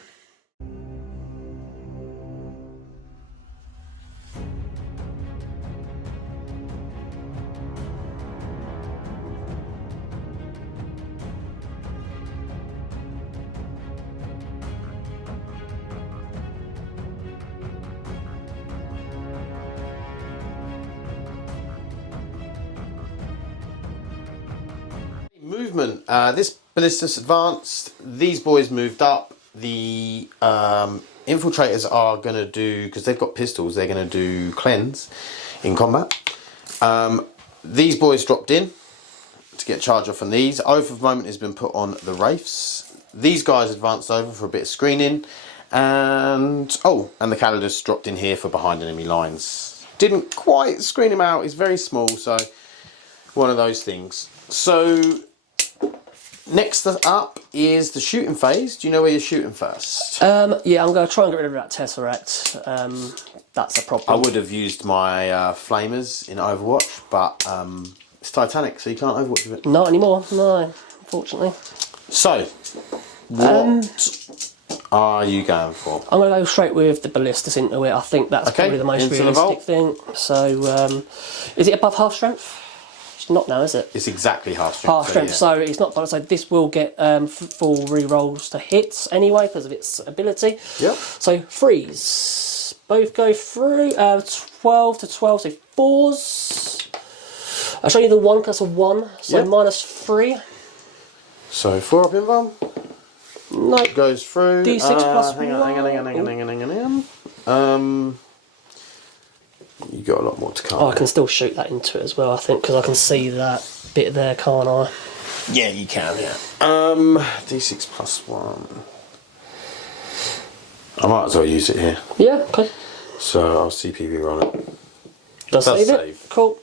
Movement. This Ballistus advanced. These boys moved up. The infiltrators are going to do, because they've got pistols, they're going to do cleanse in combat. These boys dropped in to get charge off on these. Oath of Moment has been put on the wraiths. These guys advanced over for a bit of screening. And the Calidus dropped in here for behind enemy lines. Didn't quite screen him out. He's very small, so one of those things. So next up is the shooting phase. Do you know where you're shooting first? Yeah, I'm going to try and get rid of that Tesseract. That's a problem. I would have used my flamers in Overwatch, but it's Titanic, so you can't Overwatch with it. Not anymore, no, unfortunately. So, what are you going for? I'm going to go straight with the Ballistus into it. I think that's probably the most realistic thing. So, is it above half strength? It's not now, is it? It's exactly half strength. Half strength, so it's not. So this will get full re-rolls to hits anyway because of its ability. Yep. So freeze. Both go through. 12 to 12, so 4s. I'll show you the 1 because that's a 1, so -3. So 4 up invuln. No. Goes through. D6 plus hang on. You got a lot more to come. Oh, I can still shoot that into it as well, I think, because I can see that bit there, can't I? Yeah, you can, yeah. D6 plus 1. I might as well use it here. Yeah, okay. So I'll CPV roll it. Does save it? save. Cool.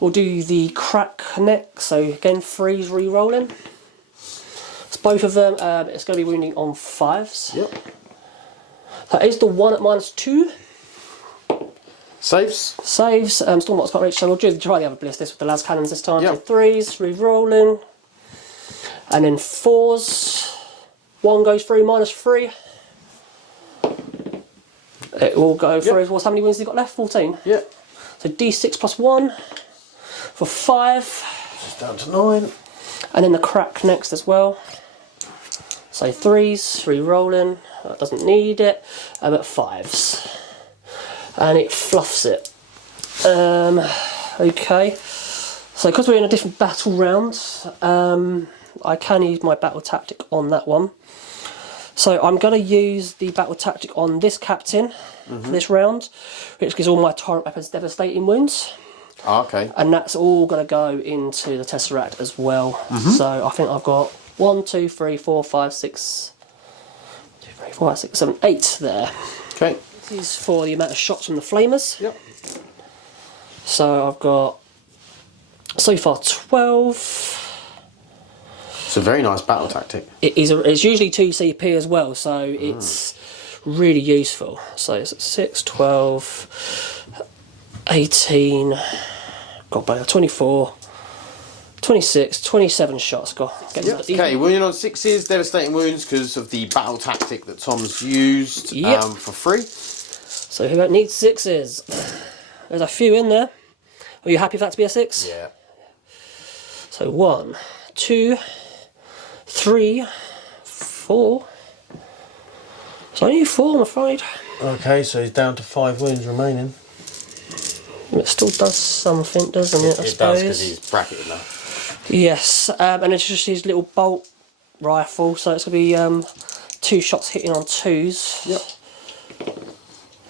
We'll do the crack next, so again, freeze re-rolling. It's both of them, it's going to be wounding on 5s. Yep. That is the 1 at -2. Saves. Saves, Stormbox can't reach, so we'll try the other Ballistus with the lascannons this time. Yep. So 3s, re-rolling. And then 4s. 1 goes through, -3. It will go through. Yep. How many wounds have you got left? 14? Yep. So D6 plus 1 for 5. Just down to 9. And then the crack next as well. So 3s, re-rolling. That doesn't need it. But 5s. And it fluffs it. Okay. So because we're in a different battle round, I can use my battle tactic on that one. So I'm going to use the battle tactic on this captain for this round, which gives all my tyrant weapons devastating wounds. Oh, okay. And that's all going to go into the Tesseract as well. So I think I've got 1, 2, 3, 4, 5, 6, 2, 3, 4, 5, 6, 7, 8 there. Okay. This is for the amount of shots from the flamers. Yep. So I've got so far 12. It's a very nice battle tactic. It's usually 2 CP as well, so it's really useful. So it's 6, 12, 18, got 24, 26, 27 shots. Okay, wounding on 6s, devastating wounds because of the battle tactic that Tom's used for free. So who needs 6s? There's a few in there. Are you happy for that to be a 6? Yeah. So 1, 2, 3, 4. It's only 4, I'm afraid. Okay, so he's down to 5 wounds remaining. It still does something, doesn't it? I It suppose. does because he's bracketed now. Yes, and it's just his little bolt rifle, so it's going to be 2 shots hitting on 2s. Yep.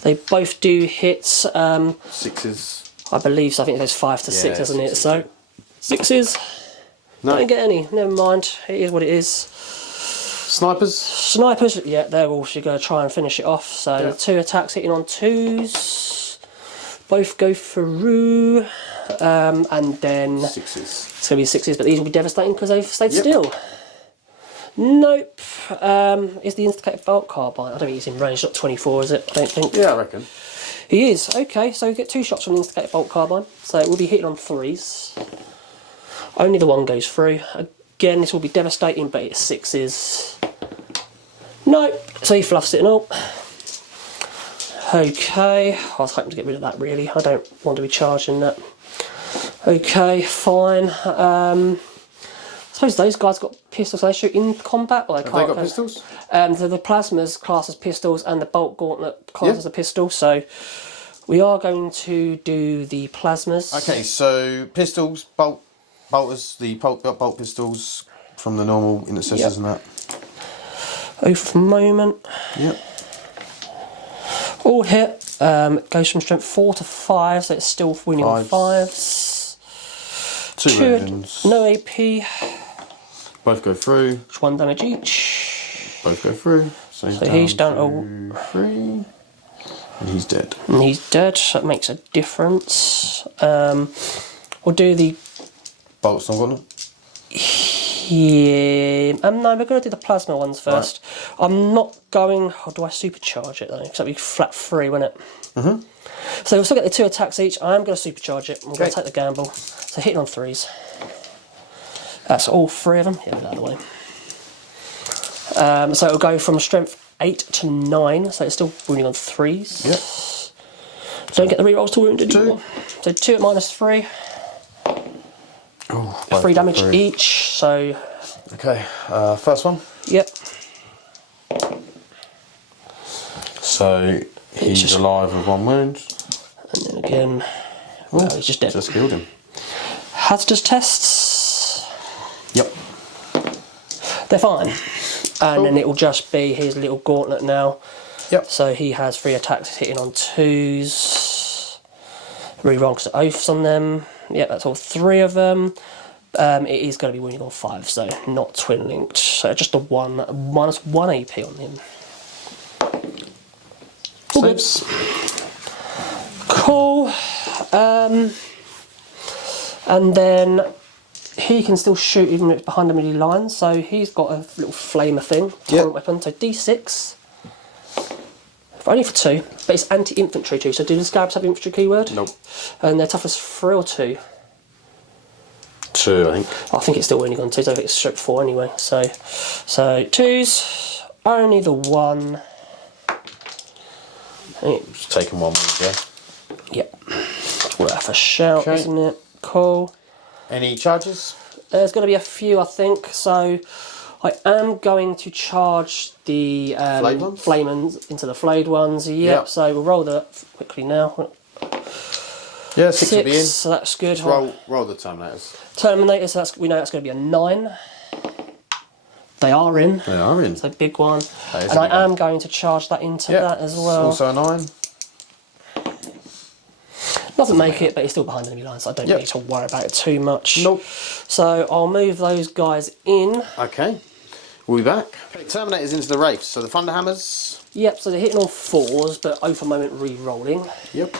They both do hit. 6s. I believe so. I think there's 5 to 6, isn't it? 6s. So 6s. No. Don't get any. Never mind. It is what it is. Snipers. Snipers. Yeah, they're also going to try and finish it off. So 2 attacks hitting on 2s. Both go through, and then 6s. it's going to be 6s, but these will be devastating because they've stayed still. Nope. Is the instigated bolt carbine? I don't think he's in range. Not 24, is it? I don't think. Yeah, I reckon. He is. Okay, so you get 2 shots from the instigated bolt carbine. So it will be hitting on 3s. Only the one goes through. Again, this will be devastating, but it's 6s. Nope. So he fluffs it and all. Okay, I was hoping to get rid of that really. I don't want to be charging that. Okay, fine. I suppose those guys got pistols. They shoot in combat, or they Have can't. they got pistols? The plasmas class as pistols, and the bolt gauntlet class as a pistol. So we are going to do the plasmas. Okay, so pistols, bolters, the bolt pistols from the normal intercessors and that. Oath moment. Yep. All hit. Goes from strength 4 to 5, so it's still winning on 5s. 2 wounds. No AP. Both go through. 1 damage each. Both go through. So he's down to 3. And he's dead. And he's dead, so that makes a difference. We'll do the... Boltstorm gauntlet? Yeah... no, we're going to do the plasma ones first. Right. I'm not going... Oh, do I supercharge it though? Because that'd be flat 3, wouldn't it? So we'll still get the 2 attacks each. I am going to supercharge it. I'm going to take the gamble. So hitting on 3s. That's all 3 of them. Yeah, out of the way. So it'll go from strength 8 to 9. So it's still wounding on 3s. Yep. Don't get the rerolls to wound anymore. So 2 at minus 3. Oh, 3 damage each. So. Okay. First one. Yep. So he's just alive with 1 wound. And then again, well, he's just dead. Just killed him. Hazardous tests. Yep. They're fine. And then it will just be his little gauntlet now. Yep. So he has 3 attacks hitting on 2s. Rerolls oaths on them. Yep, that's all 3 of them. It is going to be winning on 5, so not twin linked. So just the 1 minus 1 AP on him. All good. Cool. And then he can still shoot even if it's behind enemy lines. So he's got a little flamer thing, torrent weapon. So D6. Only for 2, but it's anti-infantry too. So do the scabs have infantry keyword? Nope. And their toughness 3 or 2. 2, I think. I think it's still winning on 2s. I think it's strip 4 anyway. So 2s. Only the 1. Just taking 1 wound, yeah. Yep. It's worth a shout, isn't it? Cool. Any charges? There's going to be a few, I think. So I am going to charge the flamens into the flayed ones. Yep. So we'll roll that quickly now. Yeah, 6 will be in. So that's good. Roll the Terminators. Terminators, we know that's going to be a 9. They are in. They are in. It's a big one. And I am going to charge that into that as well. Also a 9. Doesn't make it, but it's still behind enemy lines, so I don't need to worry about it too much. Nope. So I'll move those guys in. Okay. We'll be back. Terminators into the Wraiths. So the Thunderhammers. Yep, so they're hitting on 4s, but oh for moment re-rolling. Yep.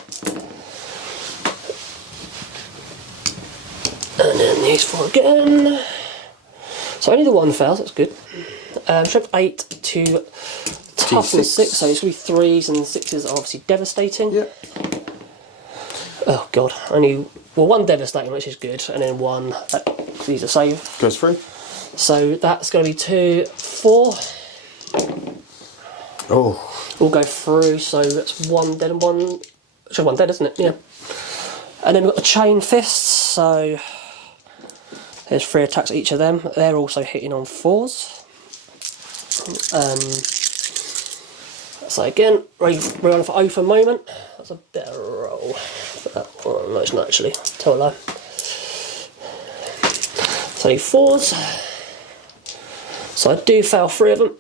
And then these 4 again. So only the 1 fails, that's good. Strength 8 to toughness 6, so it's going to be 3s and 6s are obviously devastating. Yep. Oh god, only, well, 1 devastating, which is good, and then 1 that needs a save. Goes through. So that's going to be 2, 4. Oh. All go through, so that's 1 dead and 1. Should 1 dead, isn't it? Yeah. And then we've got the chain fists, so there's 3 attacks each of them. They're also hitting on 4s. So again, we're on for O for moment. That's a better roll for that one. No, it's not actually. Tell a lie. So 4s. So I do fail 3 of them,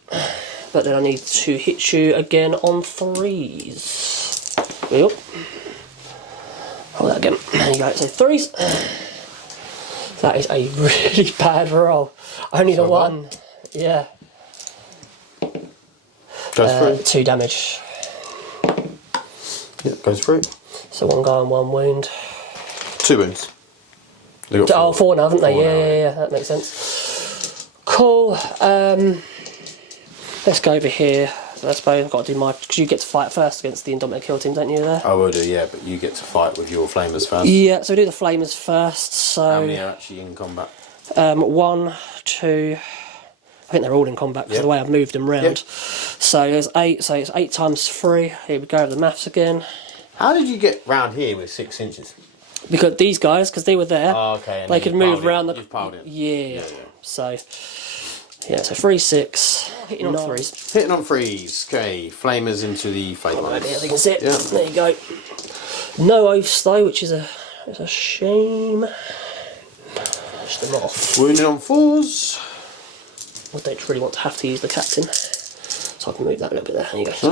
but then I need to hit you again on 3s. Yep. Roll that again. There you go. So 3s. That is a really bad roll. Only the 1. Yeah. Goes through. 2 damage. Yep, goes through. So 1 guy and 1 wound. 2 wounds. They got 4. Oh, 4 now, haven't they? 4 now. Yeah, that makes sense. Cool. Let's go over here. So I suppose I've got to do my... Because you get to fight first against the Indomitable Kill Team, don't you, there? I will do, yeah, but you get to fight with your Flamers first. Yeah, so we do the Flamers first. So How many are actually in combat? 1, 2... I think they're all in combat because of the way I've moved them round. Yep. So there's 8, so it's 8 times 3. Here we go with the maths again. How did you get round here with 6 inches? Because these guys, because they were there, Okay, they could move around the... You've piled it. Yeah. So, yeah, so 3, 6. Hitting on 3s. Hitting on 3s. Okay, Flamers into the Flame Right Ones. there, they can sit. Yeah. There you go. No oaths though, which is a shame. Push them off. Wounded on 4s. I don't really want to have to use the captain, so I can move that a little bit there. There you go. So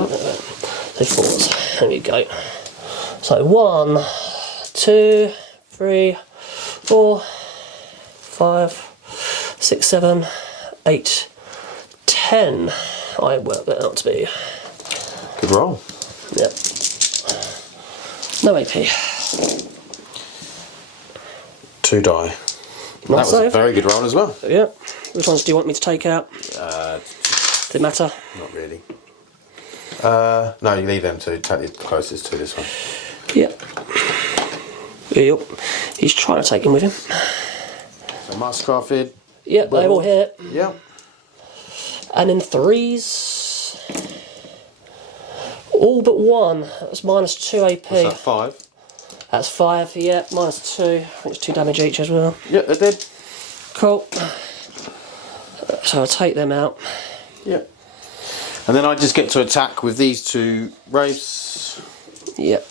4s. There we go. So 1, 2, 3, 4, 5, 6, 7, 8, 10. I work that out to be. Good roll. Yep. No AP. 2 die. Not That was a very good roll as well. Yep. Which ones do you want me to take out? Does it matter? Not really. No, you leave them 2. Take the closest to this one. Yep. Yep. He's trying to take him with him. So Mastercraft. Yep, they're all here. Yep. And then 3s. All but 1. That's minus 2 AP. What's that, 5? That's 5, yeah, minus 2. I think it's 2 damage each as well. Yep, they did. Cool. So I'll take them out. Yep. And then I just get to attack with these 2 Wraiths. Yep.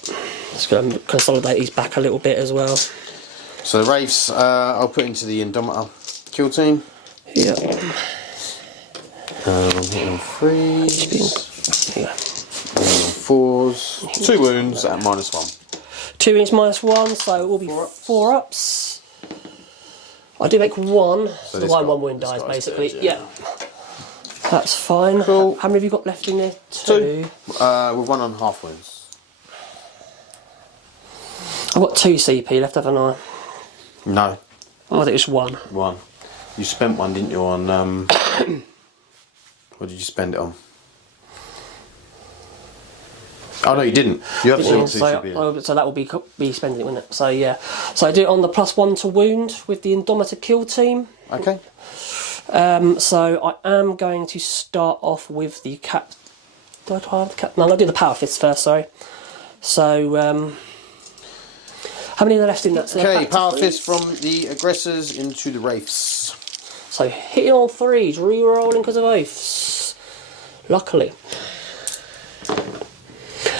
Just going to consolidate these back a little bit as well. So the Wraiths, I'll put into the Indomitable Kill Team. Yep. Hitting on 3s. Here you go. Hitting on 4s. 2 wounds at minus 1. 2 wounds minus 1, so it will be 4 ups. I do make 1, so the 1 wound dies basically. Dead, yeah. That's fine. Cool. How many have you got left in there? 2. With 1.5 wounds. I've got 2 CP left, haven't I? No. Oh, I think it's 1. 1. You spent 1, didn't you, on... what did you spend it on? Oh no, you didn't. You have to so that will be spending it, wouldn't it? So yeah. So I do it on the +1 to wound with the Indomitable Kill Team. Okay. So I am going to start off with the cap. Do I have the cap? No, I'm going to do the Power Fists first. Sorry. So how many are there left in that? Okay, Power Fist from the aggressors into the Wraiths. So hitting on 3s, re-rolling because of oaths. Luckily.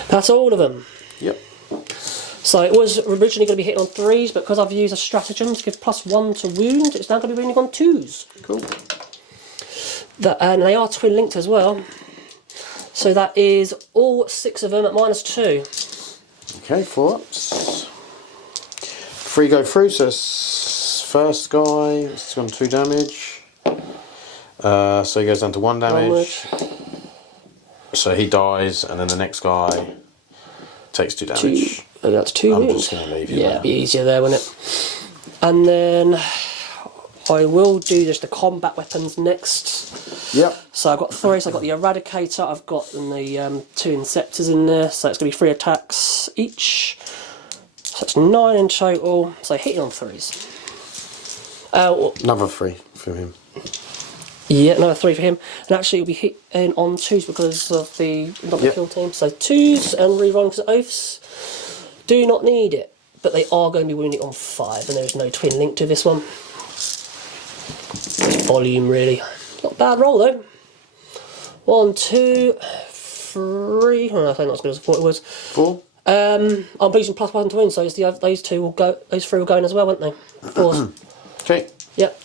That's all of them. Yep. So So it was originally going to be hitting on 3s, but because I've used a stratagem to give +1 to wound, it's now going to be wounding on 2s. Cool. And they are twin linked as well. So that is all 6 of them at -2. Okay, 4 ups. 3 go through, so first guy, it's gone 2 damage. So he goes down to 1 damage. So he dies, and then the next guy takes 2 damage. That's 2 I'm wounds. just going to leave you Yeah, there. it'd be easier there, wouldn't it? And then I will do just the combat weapons next. Yep. So I've got 3, so I've got the Eradicator, I've got the 2 Inceptors in there, so it's going to be 3 attacks each. So it's 9 in total, so hitting on 3s. Another 3 for him. Yeah, another 3 for him. And actually it'll be hitting on 2s because of the not the kill team. So 2s and rerolling because oaths do not need it. But they are going to be wounding on 5, and there's no twin link to this one. It's volume really. Not a bad roll though. 1, 2, 3. Oh, I think not as good as I thought it was. 4. I'm boosting +1 to win, so it's those 2 will go. Those 3 will go in as well, won't they? 4s. Okay. Yep.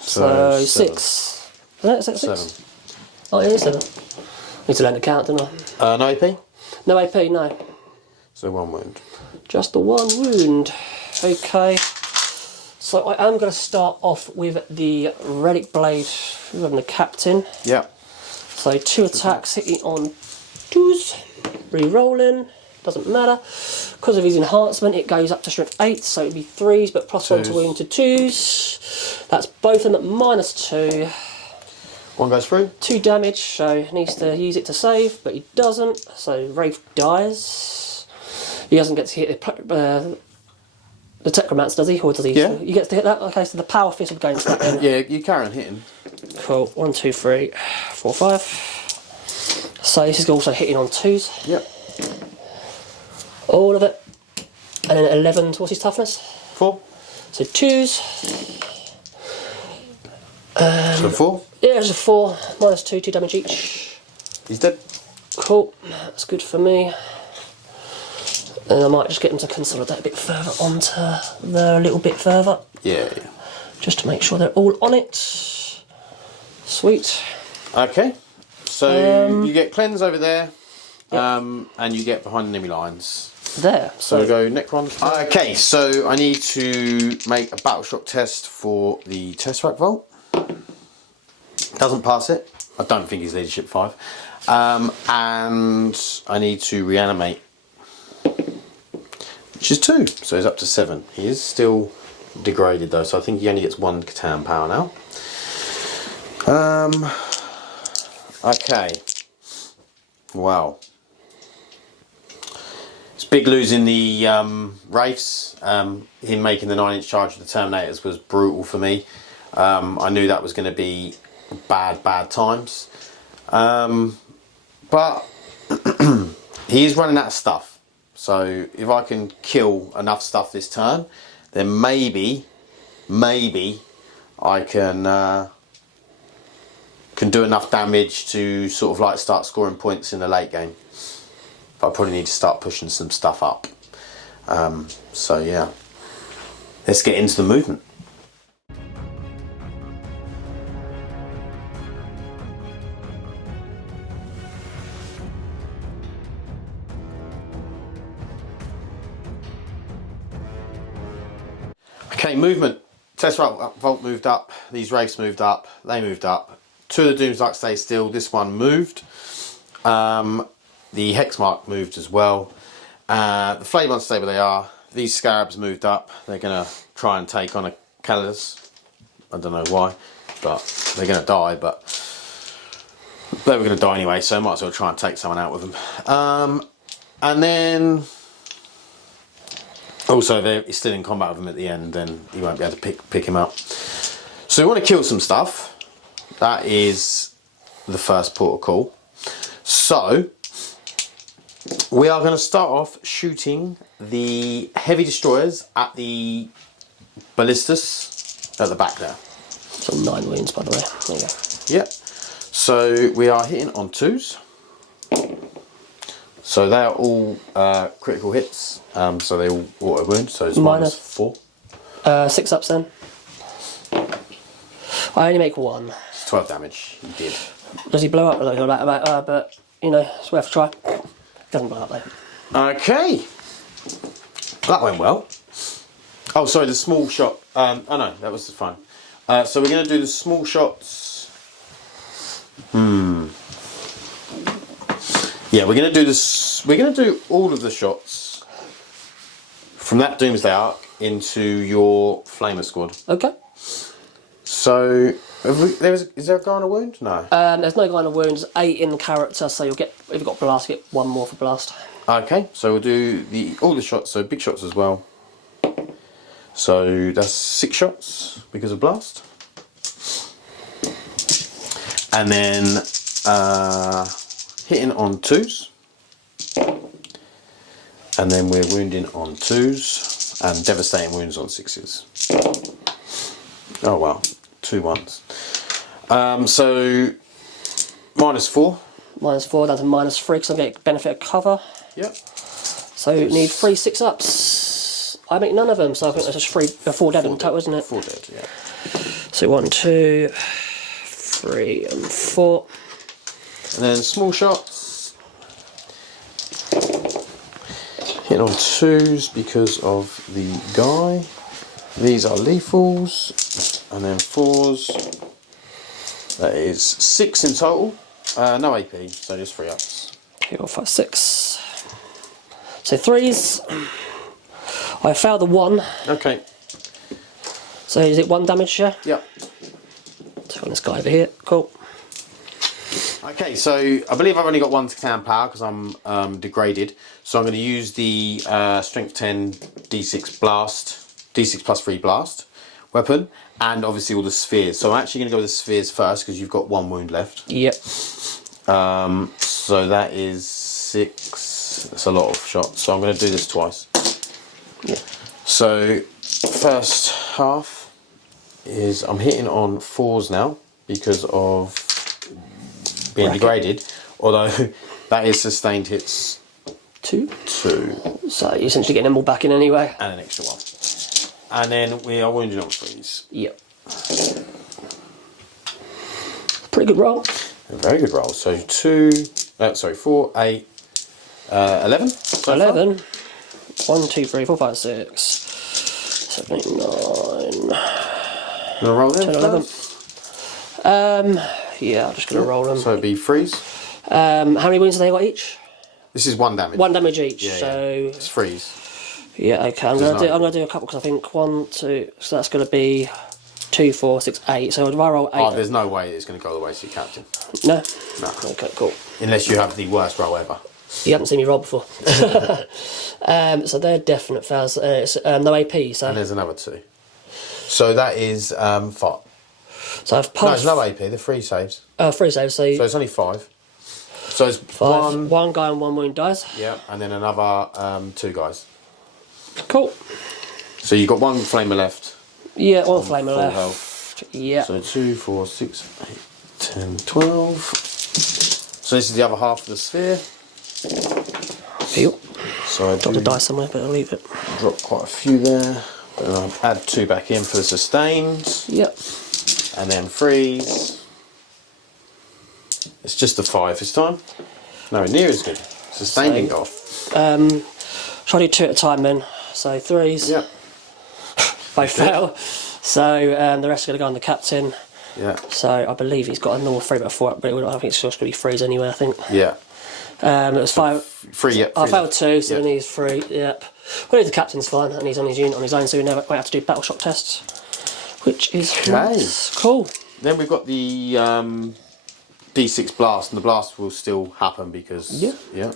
So 6. Is that 6? 7. Oh, it is 7. Need to learn to count, don't I? No AP? No AP, no. So 1 wound. Just the 1 wound. Okay. So I am going to start off with the Relic Blade from the Captain. Yep. So 2 attacks hitting on 2s. Re-rolling. Doesn't matter. Because of his enhancement, it goes up to strength 8, so it'd be 3s, but +1 to wound to 2s. That's both of them at -2. 1 goes through. 2 damage, so he needs to use it to save, but he doesn't, so Wraith dies. He doesn't get to hit the Technomancer, does he? Or does he? Yeah. He gets to hit that? Okay, so the Power Fist will go into that then. Yeah, you carry on hitting. Cool. 1, 2, 3, 4, 5. So this is also hitting on 2s. Yep. All of it. And then 11, what's his toughness? 4. So 2s. So 4. Yeah, it's a 4. -2, 2 damage each. He's dead. Cool. That's good for me. And I might just get them to consolidate a bit further onto there, a little bit further. Yeah. Just to make sure they're all on it. Sweet. Okay. So you get cleanse over there, and you get behind the enemy lines. There. So we go Necron. Okay, so I need to make a battle shock test for the Tesseract Vault. Doesn't pass it. I don't think he's leadership 5. And I need to reanimate, which is 2, so he's up to 7. He is still degraded though, so I think he only gets 1 Catan power now. Okay. Wow. It's big losing the Wraiths. Him making the 9-inch charge of the Terminators was brutal for me. I knew that was going to be bad times. But he is running out of stuff. So if I can kill enough stuff this turn, then maybe I can do enough damage to sort of like start scoring points in the late game. But I probably need to start pushing some stuff up. So yeah, let's get into the movement. Okay, movement. Tesseract Vault moved up, these Wraiths moved up, they moved up. 2 of the Doomsdark stay still, this one moved. The Hexmark moved as well. The Flameon stay where they are. These Scarabs moved up. They're going to try and take on a Kallus. I don't know why, but they're going to die, but they were going to die anyway, so I might as well try and take someone out with them. And then also, if he's still in combat with him at the end, then you won't be able to pick him up. So we want to kill some stuff. That is the first port of call. So we are going to start off shooting the heavy destroyers at the Ballistus at the back there. So 9 wounds, by the way. There you go. Yep. So we are hitting on 2s. So they are all critical hits. So they all auto wound. So it's -4. 6 ups then. I only make 1. It's 12 damage. He did. Does he blow up a little bit? But you know, it's worth a try. Doesn't blow up though. Okay. That went well. Oh, sorry, the small shot. Oh no, that was fine. So we're going to do the small shots. Yeah, we're going to do this. We're going to do all of the shots from that Doomsday Arc into your Flamer squad. Okay. So, is there a guy on a wound? No. There's no kind of wounds. 8 in character, so you'll get, if you've got blast, you get 1 more for blast. Okay, so we'll do all the shots, so big shots as well. So that's 6 shots because of blast. And then hitting on 2s. And then we're wounding on 2s and devastating wounds on 6s. Oh wow, 2 1s. So -4. -4 down to -3 because I get benefit of cover. Yep. So you need 3 6 ups. I make none of them, so I think that's just 4 dead in total, isn't it? 4 dead, yeah. So 1, 2, 3, and 4. And then small shots. Hitting on 2s because of the guy. These are lethals. And then 4s. That is 6 in total. No AP, so just 3 ups. 4, 5, 6. So 3s. I failed the 1. Okay. So is it 1 damage, yeah? Yep. So on this guy over here. Cool. Okay, so I believe I've only got 1 can power because I'm degraded. So I'm going to use the strength 10 D6 blast, D6 plus 3 blast weapon, and obviously all the spheres. So I'm actually going to go with the spheres first because you've got 1 wound left. Yep. So that is 6. That's a lot of shots. So I'm going to do this twice. Yep. So first half is I'm hitting on 4s now because of being degraded, although that is sustained hits 2. 2 So you're essentially getting them all back in anyway. and an extra 1. And then we are wounding on 3s. Yep. Pretty good roll. A very good roll. So 4, 8, 11. So 11. 1, 2, 3, 4, 5, 6, 7, 8, 9. Gonna roll them 10, 11. first? Yeah, I'm just going to roll them. So it'd be freeze. How many wounds have they got each? This is 1 damage. 1 damage each. Yeah, so yeah. It's freeze. yeah, okay. I'm gonna do a couple because I think 1, 2. So that's going to be 2, 4, 6, 8. So if I roll 8, Oh, there's no way it's going to go all the way to your captain. no. No. Okay, cool. Unless you have the worst roll ever. You haven't seen me roll before. So they're definite fails. It's no AP. So And there's another 2. So that is 5. so I've No, passed. it's no AP. They're 3 saves. 3 saves. So, So it's only 5. So it's 5. 1. One guy and 1 wound dies. Yeah, and then another 2 guys. Cool. So you've got 1 flamer left. Yeah, 1 flamer full left. health. Yeah. So 2, 4, 6, 8, 10, 12. So this is the other half of the sphere. Feel. So I Got do the dice somewhere, but I'll leave it. drop quite a few there. But then I'll add 2 back in for the sustains. Yep. And then freeze. It's just a 5 this time. Nowhere near as good. Sustained didn't go off. Try to do 2 at a time then. So 3s. Yeah. Both fail. So the rest are going to go on the captain. Yeah. So I believe he's got a normal 3 but a 4 up, but I think it's just going to be 3s anyway, I think. Yeah. It was 5. 3, yeah. I failed 2, so Yep. then he's 3. Yep. Well, the captain's fine, and he's on his unit on his own, so we never won't have to do battle shock tests, which is nice. Cool. Then we've got the D6 blast, and the blast will still happen because yeah.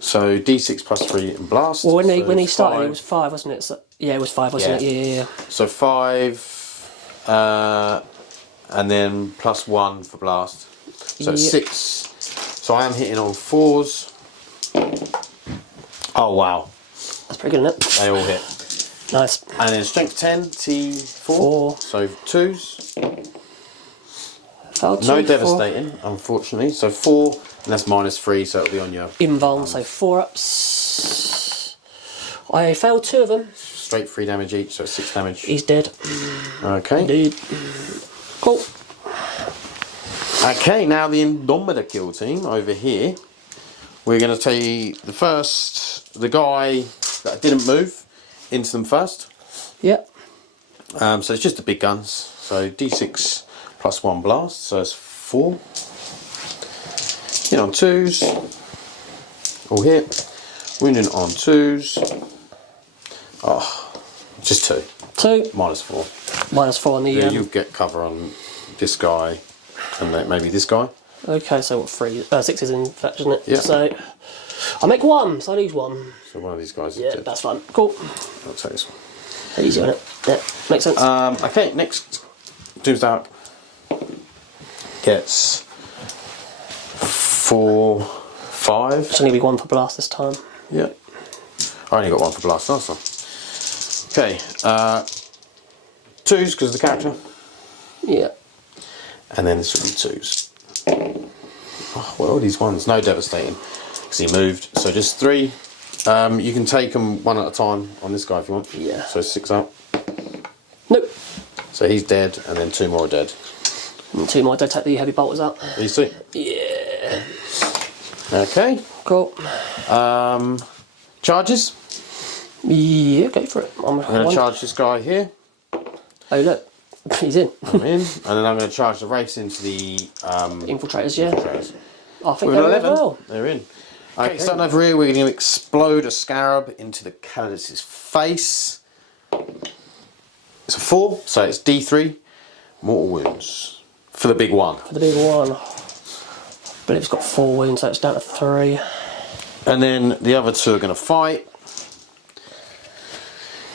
So D6 plus 3 and blast. Well, when he so started, 5. it was 5, wasn't it? So, yeah, it was 5, wasn't it? Yeah. So 5, and then plus 1 for blast. So it's 6. So I am hitting on 4s. Oh wow, That's pretty good, isn't it? they all hit. Nice. And then strength 10, T4. 4. So 2s. Failed 2, No 4. devastating, unfortunately. So 4, and that's -3, so it'll be on your Invuln, so 4 ups. I failed 2 of them. straight 3 damage each, so 6 damage. He's dead. Okay. Dude. Cool. Okay, now the Indomitor kill team over here. We're going to take the guy that didn't move into them first. Yep. So it's just the big guns. So D6 plus 1 blast, so it's 4. Hit on 2s. All hit. Wounding on 2s. Oh, just 2. 2. -4. -4 on the... Yeah, you get cover on this guy and then maybe this guy. Okay, so what, 3? 6 is in fact, isn't it? Yeah. So I make 1, so I lose 1. So one of these guys is Yeah, dead. that's fine. Cool. I'll take this one. Easy on it. Yeah, makes sense. Okay, next Doomsdark gets 4, 5. It's only be 1 for blast this time. Yeah. I only got 1 for blast last time. Okay, 2s because of the character. Yeah. And then this will be 2s. Oh, what are these ones? No devastating because he moved. So just 3. You can take them one at a time on this guy if you want. Yeah. So 6 up. Nope. So he's dead, and then 2 more are dead. And 2 more, don't take the heavy bolters out. These 2. Yeah. Okay. Cool. Charges. Yeah, go for it. I'm going to charge this guy here. Oh, look. He's in. I'm in. And then I'm going to charge the Wraiths into the Infiltrators, yeah. infiltrators. I think We're they're at in 11. well. They're in. Okay, starting over here, we're going to explode a Scarab into the Calidus' face. It's a 4, so it's D3 mortal wounds for the big one. For the big one. I believe it's got 4 wounds, so it's down to 3. And then the other 2 are going to fight.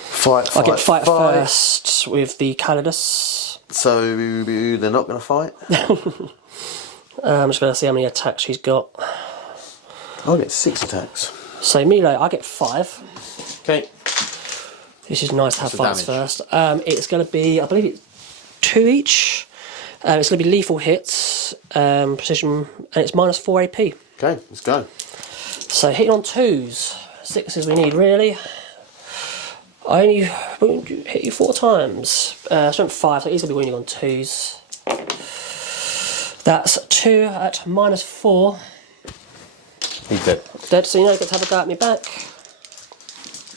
Fight. I get fight first with the Calidus. So they're not going to fight. I'm just going to see how many attacks she's got. I get 6 attacks. So melee, I get 5. Okay. This is nice to have What's the fights first. It's going to be, I believe it's 2 each. It's going to be lethal hits, precision, and it's -4 AP. Okay, let's go. So hitting on 2s, 6s we need really. I only hit you 4 times. Strength 5, so he's going to be winning on 2s. That's 2 at -4. He's dead. Dead, so you know you get to have a go at me back.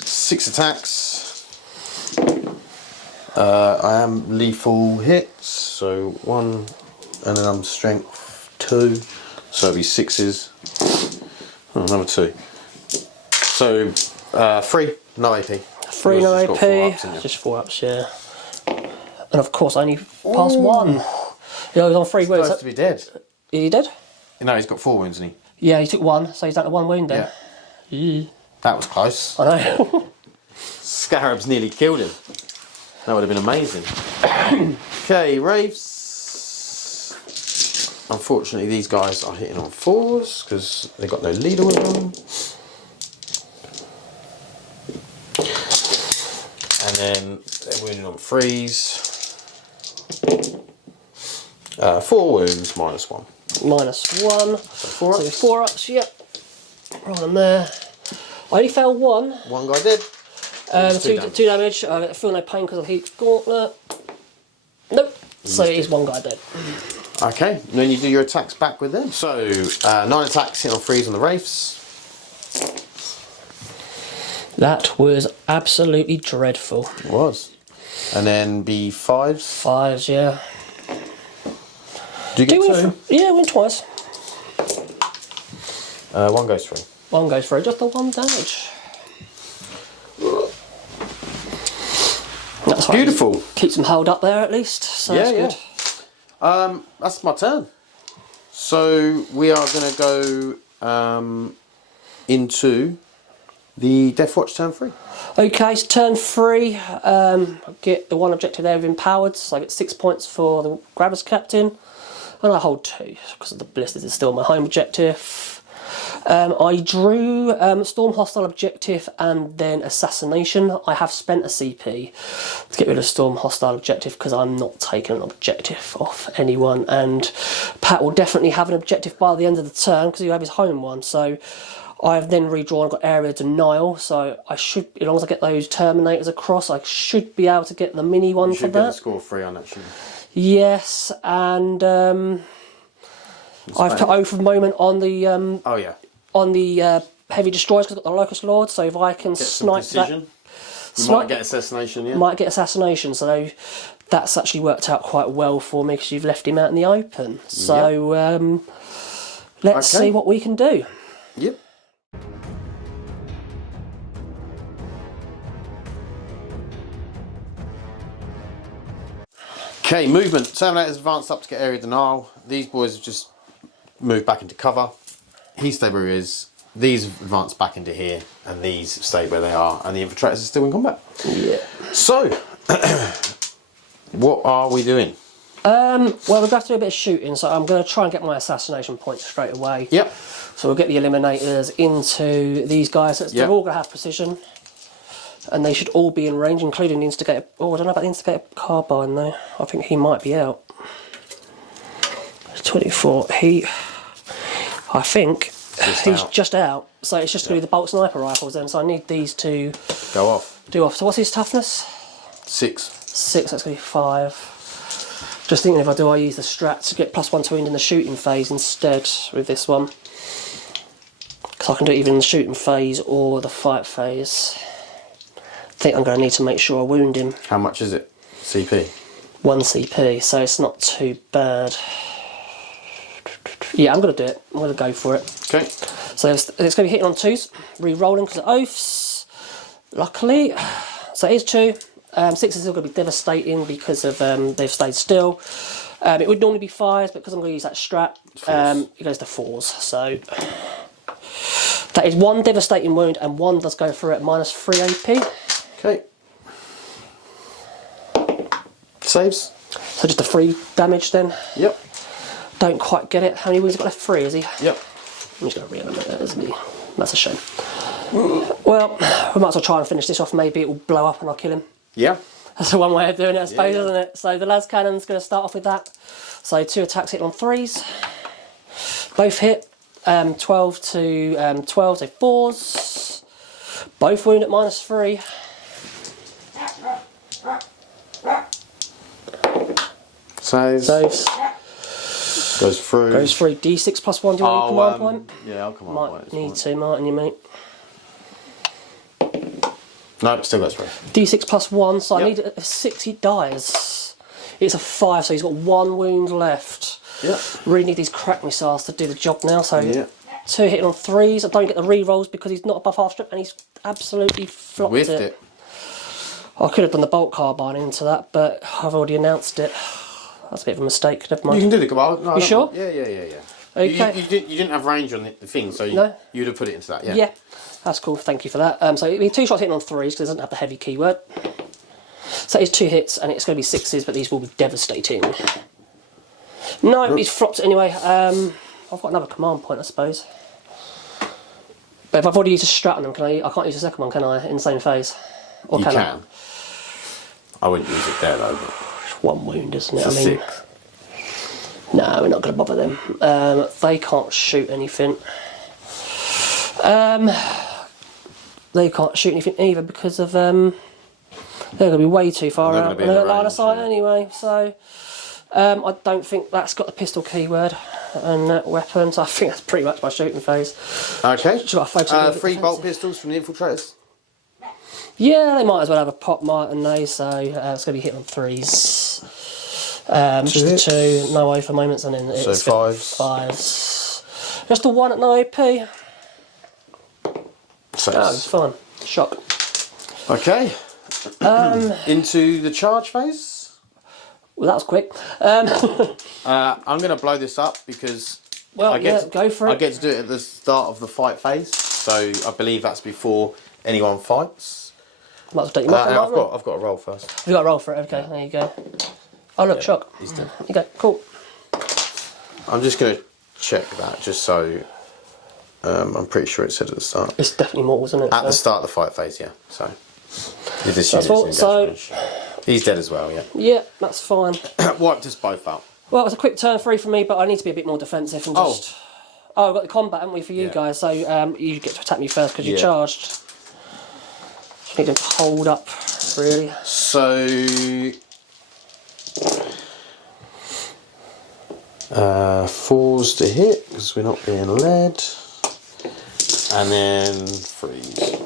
6 attacks. I am lethal hits, so 1, and then I'm strength 2, so it'll be 6s. Oh, another 2. So 3, no AP. 3 no Yours has got 4 AP, ups, isn't it? just 4 ups, yeah. And of course I only passed 1. Yeah, he was on 3 wounds. Supposed to be dead. Is he dead? No, he's got 4 wounds, isn't Yeah, he took 1, so he's down to 1 wound he? then. Yeah. That was close. I know. Scarabs nearly killed him. That would have been amazing. Okay, Wraiths. Unfortunately, these guys are hitting on 4s because they've got no leader with them. And then they're wounding on 3s. 4 wounds, -1. -1. So 4 So ups. 4 ups, yep. Right on there. I only failed 1. One guy dead. 2 damage. I feel no pain because of heat gauntlet. Nope. So it is 1 guy dead. Okay, and then you do your attacks back with them. So 9 attacks hit on 3s on the Wraiths. That was absolutely dreadful. It was. And then be 5s. 5s, yeah. Do you get 2? Yeah, win twice. 1 goes through. 1 goes through, just the 1 damage. That's fine. Beautiful. Keeps them held up there at least, so that's good. That's my turn. So we are going to go into the Deathwatch turn 3. Okay, so turn 3, I get the 1 objective there with empowered, so I get 6 points for the Gravis captain, and I hold 2 because the Ballistus is still my home objective. I drew Storm Hostile Objective and then Assassination. I have spent a CP to get rid of Storm Hostile Objective because I'm not taking an objective off anyone, and Pat will definitely have an objective by the end of the turn because he'll have his home one. So I've then redrawn, got Area Denial, so I should, as long as I get those Terminators across, I should be able to get the mini one for that. You should get the score 3 on that, shouldn't you? Yes, and I've put Oath of Moment on the on the Heavy Destroyers because I've got the Locust Lord, so if I can snipe that... You might get Assassination, yeah? Might get Assassination, so that's actually worked out quite well for me because you've left him out in the open. So let's see what we can do. Yep. Okay, movement. Terminator's advanced up to get Area Denial. These boys have just moved back into cover. He stayed where he is. These advanced back into here, and these stayed where they are, and the Infiltrators are still in combat. Yeah. So, what are we doing? Well, we're going to have to do a bit of shooting, so I'm going to try and get my Assassination points straight away. Yep. So we'll get the Eliminators into these guys. They're all going to have precision. And they should all be in range, including the Instigator. Oh, I don't know about the Instigator Carbine though. I think he might be out. 24. I think he's just out. So it's just going to be the Bolt Sniper rifles then. So I need these to go off. Do off. So what's his toughness? 6. 6. That's going to be 5. Just thinking if I do, I use the strat to get +1 to wound in the shooting phase instead with this one. Because I can do it even in the shooting phase or the fight phase. I think I'm going to need to make sure I wound him. How much is it? CP? 1 CP, so it's not too bad. Yeah, I'm going to do it. I'm going to go for it. Okay. So it's going to be hitting on 2s, re-rolling because of oaths. Luckily, so it is 2. 6 is still going to be devastating because of they've stayed still. It would normally be 5s, but because I'm going to use that strat, it goes to 4s. So that is 1 devastating wound, and 1 does go through at -3 AP. Okay. Saves. So just a 3 damage then. Yep. Don't quite get it. How many wounds has he got left? 3, is he? Yep. I'm just going to reanimate that, isn't he? That's a shame. Well, we might as well try and finish this off. Maybe it will blow up and I'll kill him. Yeah. That's the one way of doing it, I suppose, isn't it? So the lascannon's going to start off with that. So 2 attacks hit on 3s. Both hit. 12 to 12, so 4s. Both wound at -3. Saves. Goes through. Goes through. D6 +1. Do you want a command point? Yeah, I'll command point. Might need to, mightn't you, mate? No, it still goes through. D6 +1, so I need a 6, he dies. It's a 5, so he's got 1 wound left. Yep. Really need these crack missiles to do the job now, so 2 hitting on 3s. I don't get the re-rolls because he's not above half strip and he's absolutely flopped it. I could have done the bolt carbine into that, but I've already announced it. That's a bit of a mistake, never mind. You can do the carbine. No, you sure? Yeah. Okay. You didn't have range on the thing, so you'd have put it into that, yeah. Yeah, that's cool, thank you for that. So it'll be 2 shots hitting on 3s because it doesn't have the heavy keyword. So it's 2 hits and it's going to be 6s, but these will be devastating. No, he's flopped it anyway. I've got another command point, I suppose. But if I've already used a strat on them, I can't use a second one, can I, in the same phase? Or you can I? I wouldn't use it there though. It's 1 wound, isn't it? It's a 6. No, we're not going to bother them. They can't shoot anything. They can't shoot anything either because of they're going to be way too far out. And they're line of sight anyway. So I don't think that's got the pistol keyword and weapons. I think that's pretty much my shooting phase. Okay. 3 bolt pistols from the Infiltrators. Yeah, they might as well have a pop, mightn't they? So it's going to be hit on 3s. Just a 2, no oath for moments, and then it's 5s. 5s. Just a 1 at no AP. 6. Oh, it's fine. Shock. Okay. Into the charge phase. Well, that was quick. I'm going to blow this up because go for it. I get to do it at the start of the fight phase, so I believe that's before anyone fights. Might as well take your I've got a roll first. Have you got a roll for it? Okay, there you go. Oh look, shock. He's dead. You go, cool. I'm just going to check that just so I'm pretty sure it said at the start. It's definitely mortal, isn't it? At the start of the fight phase, yeah. So, if this That's unit's what, so he's dead as well, yeah. yeah, that's fine. Wiped us both out. Well, it was a quick turn 3 for me, but I need to be a bit more defensive and just. Oh, we've got the combat, haven't we, for you guys? So you get to attack me first because you charged. Just need them to hold up, really. So, 4s to hit because we're not being led, and then freeze.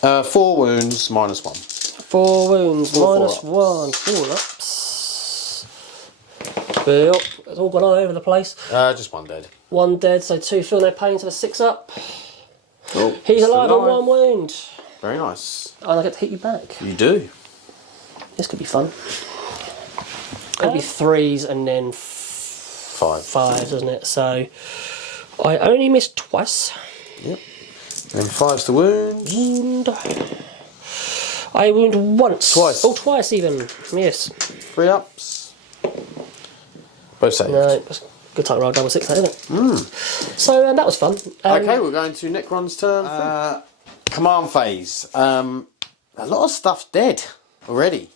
4 wounds, -1. 4 wounds, Four -1. 4 ups. Well, it's all gone all over the place. Just 1 dead. 1 dead, so 2 feel no pain, so the 6 up. Oh, He's alive on 1 wound. Very nice. And I get to hit you back. You do. This could be fun. It'll be 3s and then 5s, isn't it? So I only missed twice. Yep. And 5's the wound. Wound. I wound once. Twice. Oh, twice even. Yes. 3 ups. Both saved. No, it's good time to roll double 6, isn't it? So that was fun. Okay, we're going to Necron's turn. Command phase. A lot of stuff's dead already.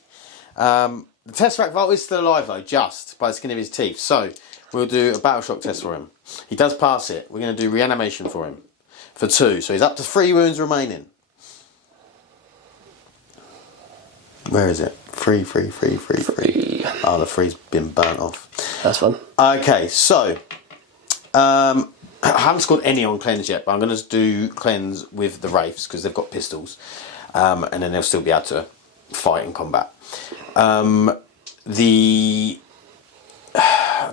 The Tesseract Vault is still alive though, just by the skin of his teeth. So we'll do a battle shock test for him. He does pass it. We're going to do reanimation for him for 2. So he's up to 3 wounds remaining. Where is it? 3. Oh, the 3's been burnt off. That's fun. Okay, so I haven't scored any on cleanse yet, but I'm going to do cleanse with the Wraiths because they've got pistols, and then they'll still be able to fight in combat. The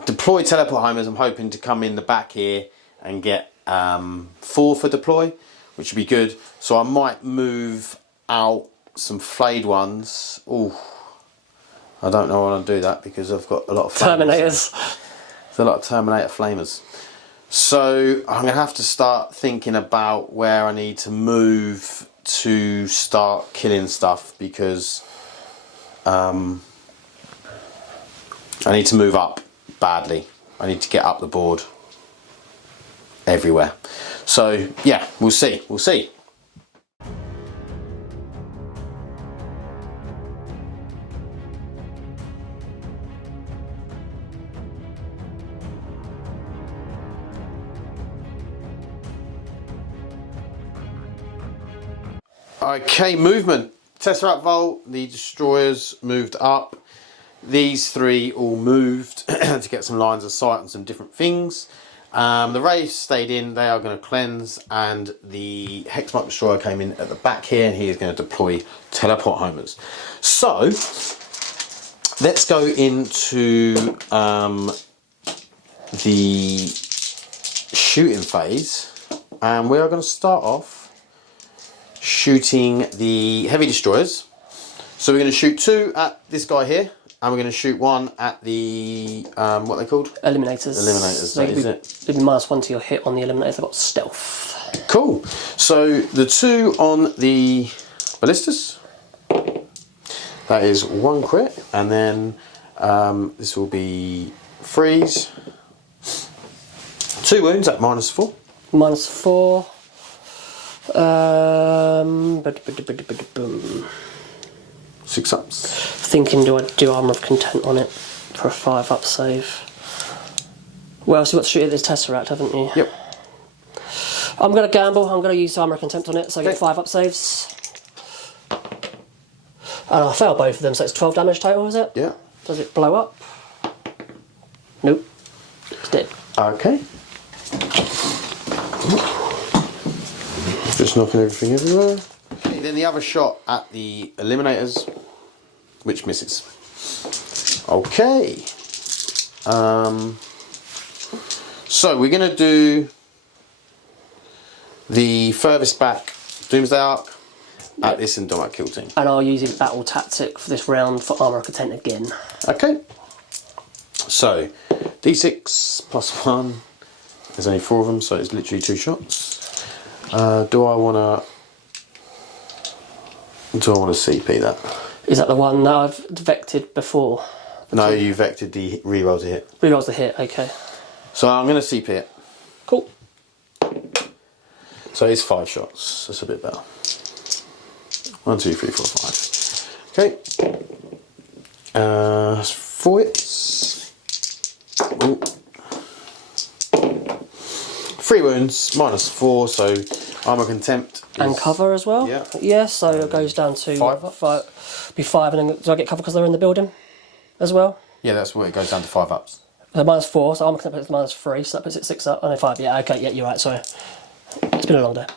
deploy teleport homers, I'm hoping to come in the back here and get 4 for deploy, which would be good. So I might move out some flayed ones. Ooh, I don't know when I'll do that because I've got a lot of Terminators. There's a lot of Terminator flamers. So I'm going to have to start thinking about where I need to move to start killing stuff because I need to move up badly. I need to get up the board everywhere. So yeah, we'll see. We'll see. Okay, movement. Tesseract Vault, the destroyers moved up. These 3 all moved to get some lines of sight on some different things. The Wraiths stayed in, they are going to cleanse, and the Hexmark Destroyer came in at the back here and he is going to deploy teleport homers. So, let's go into the shooting phase, and we are going to start off shooting the heavy destroyers. So we're going to shoot 2 at this guy here, and we're going to shoot 1 at the what are they called? Eliminators. Eliminators. That is it. It'll be -1 to your hit on the eliminators. They've got stealth. Cool. So the 2 on the Ballistus. That is 1 crit, and then this will be freeze. 2 wounds at -4. -4. 6 ups. Thinking, do I do Armour of Content on it for a 5 up save? Well, so you've got to shoot at this Tesseract, haven't you? Yep. I'm going to gamble. I'm going to use Armour of Contempt on it, so I get 5 up saves. And I fail both of them, so it's 12 damage total, is it? Yeah. Does it blow up? Nope. It's dead. Okay. Just knocking everything everywhere. Okay, then the other shot at the eliminators, which misses. Okay. So we're going to do the furthest back Doomsday Arc at this Indomite Kill Team. And I'll use a battle tactic for this round for Armour of Content again. Okay. So D6 +1. There's only 4 of them, so it's literally 2 shots. Do I want to CP that? Is that the one that I've vected before? No, you vected the reroll to hit. Rerolls the hit, okay. So I'm going to CP it. Cool. So it's 5 shots. That's a bit better. 1, 2, 3, 4, 5. Okay. 4 hits. Ooh. 3 wounds, -4, so armor contempt. And cover as well? Yeah. Yeah, so it goes down to 5. Be 5, and then do I get cover because they're in the building as well? Yeah, that's what it goes down to 5 ups. So -4, so armor contempt is -3, so that puts it 6 up. Oh no, 5, yeah, okay, yeah, you're right, sorry. It's been a long day.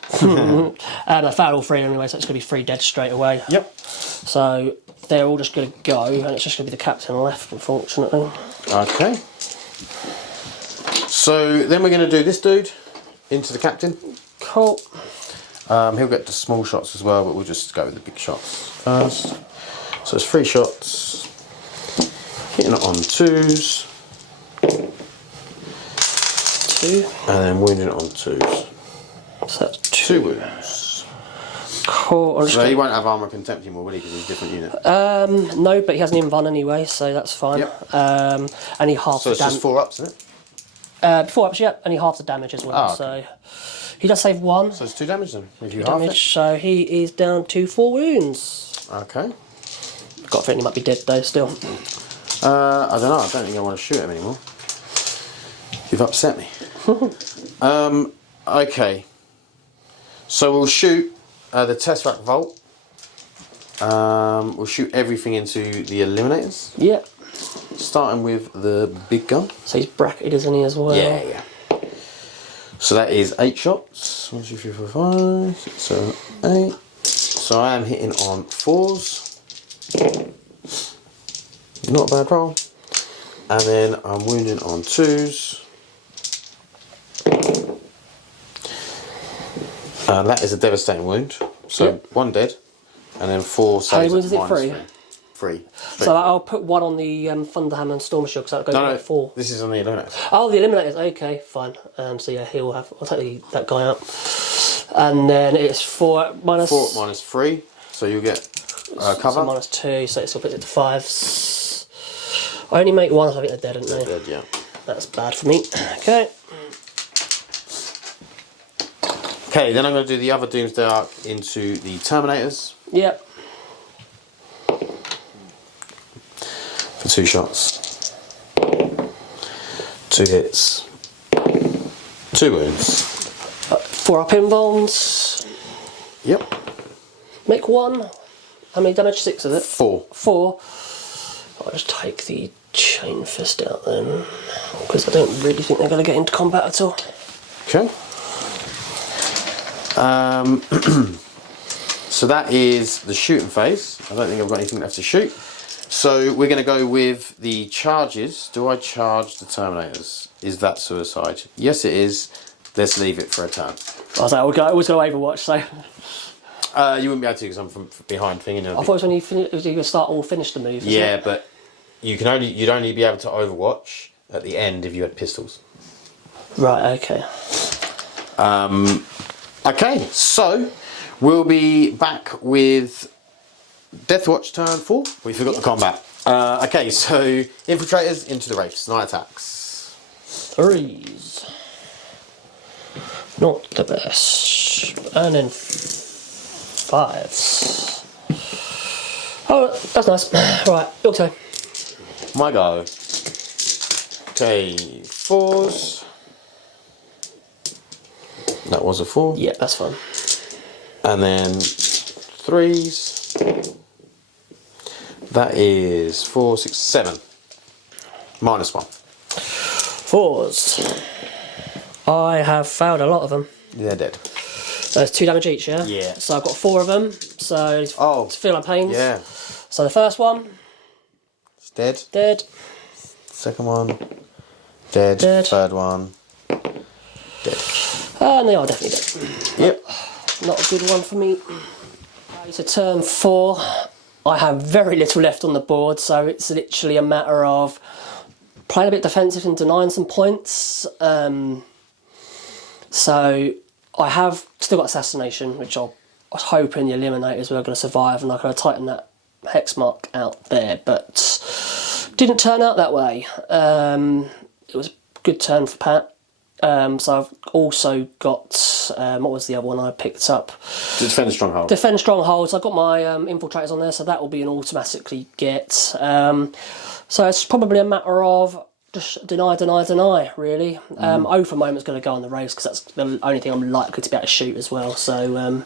And I found all 3 anyway, so it's going to be 3 dead straight away. Yep. So they're all just going to go, and it's just going to be the captain left, unfortunately. Okay. So then we're going to do this dude into the captain. Cool. He'll get the small shots as well, but we'll just go with the big shots first. So it's 3 shots. Hitting it on 2s. 2. And then wounding it on 2s. So that's 2 wounds. Cool. So he won't have armor contempt anymore, will he? Because he's a different unit. No, but he hasn't even run anyway, so that's fine. Yep. And he halves So the it's just damage. 4 ups, isn't it? Before ups, yeah, and he halves the damage as well. Oh, okay. So he does save 1 So it's 2 damage then. If you half damage, so he is down to 4 wounds. it. Okay. Got a feeling he might be dead though still. I don't know. I don't think I want to shoot him anymore. You've upset me. Okay. So we'll shoot the Tesseract Vault. We'll shoot everything into the Eliminators. Yeah. Starting with the big gun. So he's bracketed, isn't he, as well? Yeah. So that is 8 shots. 1, 2, 3, 4, 5, 6, 7, 8. So I am hitting on 4s. Not a bad roll. And then I'm wounding on 2s. And that is a devastating wound. So Yep. 1 dead. And then 4 saves. How many wounds is it? -3. 3? 3. So I'll put 1 on the Thunderhammer and Storm Shield, so that goes to 4. This is on the Eliminators. Oh, the Eliminators, okay, fine. So yeah, he'll have, I'll take that guy out. And then it's 4 minus... 4 -3. So you'll get cover. So -2, so it still puts it to 5. I only make 1, so I think they're dead, aren't they? Dead, yeah. That's bad for me. Okay. Okay, then I'm going to do the other Doomsday Arc into the Terminators Yep. for 2 shots. 2 hits. 2 wounds. 4 up invulns. Yep. Make 1. How many damage? 6 is it? 4. 4. I'll just take the Chain Fist out then, because I don't really think they're going to get into combat at all. Okay. So that is the shooting phase. I don't think I've got anything left to shoot. So we're going to go with the charges. Do I charge the Terminators? Is that suicide? Yes, it is. Let's leave it for a turn. I was like, I always go Overwatch, so... You wouldn't be able to because I'm from behind thing. I thought it was when you start or finish the move. Yeah, but you'd only be able to Overwatch at the end if you had pistols. Right. Okay. Okay, so we'll be back with Deathwatch turn 4. We forgot the combat. Okay, so infiltrators into the wraiths, 9 attacks. 3s. Not the best. And then 5s. Oh, that's nice. Right, your turn. My go. Okay, 4s. That was a 4. Yeah, that's fine. And then 3s. That is 4, 6, 7. -1. 4s. I have failed a lot of them. They're dead. There's 2 damage each, yeah? Yeah. So I've got 4 of them, so it's feel my pains. Yeah. So the first one, It's dead. dead. Second one, dead. Dead. Third one, dead. And they are definitely dead. Yep. Not a good one for me. It's a turn 4. I have very little left on the board, so it's literally a matter of playing a bit defensive and denying some points. So I have still got assassination, which I was hoping the eliminators were going to survive, and I could have tightened that hex mark out there, but didn't turn out that way. It was a good turn for Pat. So I've also got, what was the other one I picked up? Defend Stronghold. Defend Stronghold. So I've got my infiltrators on there, so that will be an automatically get. So it's probably a matter of just deny, really. O for moment's going to go on the race because that's the only thing I'm likely to be able to shoot as well. So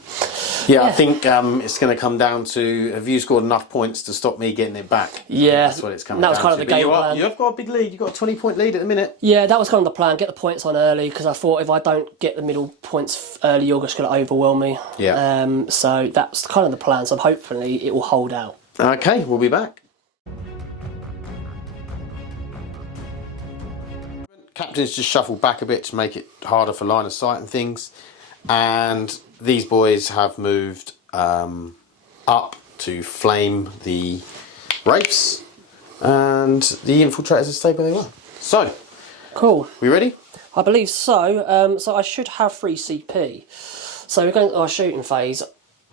yeah, I think it's going to come down to, have you scored enough points to stop me getting it back? Yeah, that's what it's coming down to. That was kind of the game plan. You've got a big lead. You've got a 20-point lead at the minute. Yeah, that was kind of the plan. Get the points on early because I thought if I don't get the middle points early, you're just going to overwhelm me. Yeah. So that's kind of the plan. So hopefully it will hold out. Okay, we'll be back. Captain's just shuffled back a bit to make it harder for line of sight and things, and these boys have moved up to flame the wraiths, and the infiltrators have stayed where they were. So, cool. We ready? I believe so. So I should have 3 CP. So we're going to our shooting phase.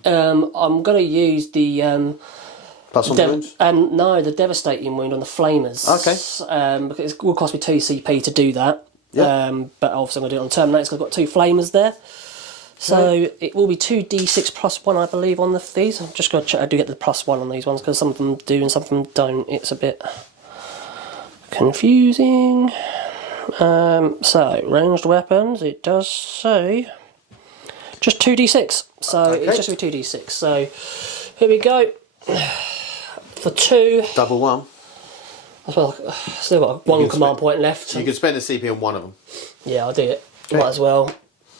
I'm going to use the Plus one wounds? no, the devastating wound on the flamers. Okay. Because it will cost me 2 CP to do that. Yeah. But obviously I'm going to do it on Terminators because I've got 2 flamers there. So it will be 2d6 plus 1, I believe, on these. I'm just going to check I do get the plus 1 on these ones because some of them do and some of them don't. It's a bit confusing. So ranged weapons, it does say just 2d6. So it's just going to be 2d6. So here we go. For 2. Double 1. Well, still got 1 command point left. You can spend a CP on one of them. Yeah, I'll do it. Might as well.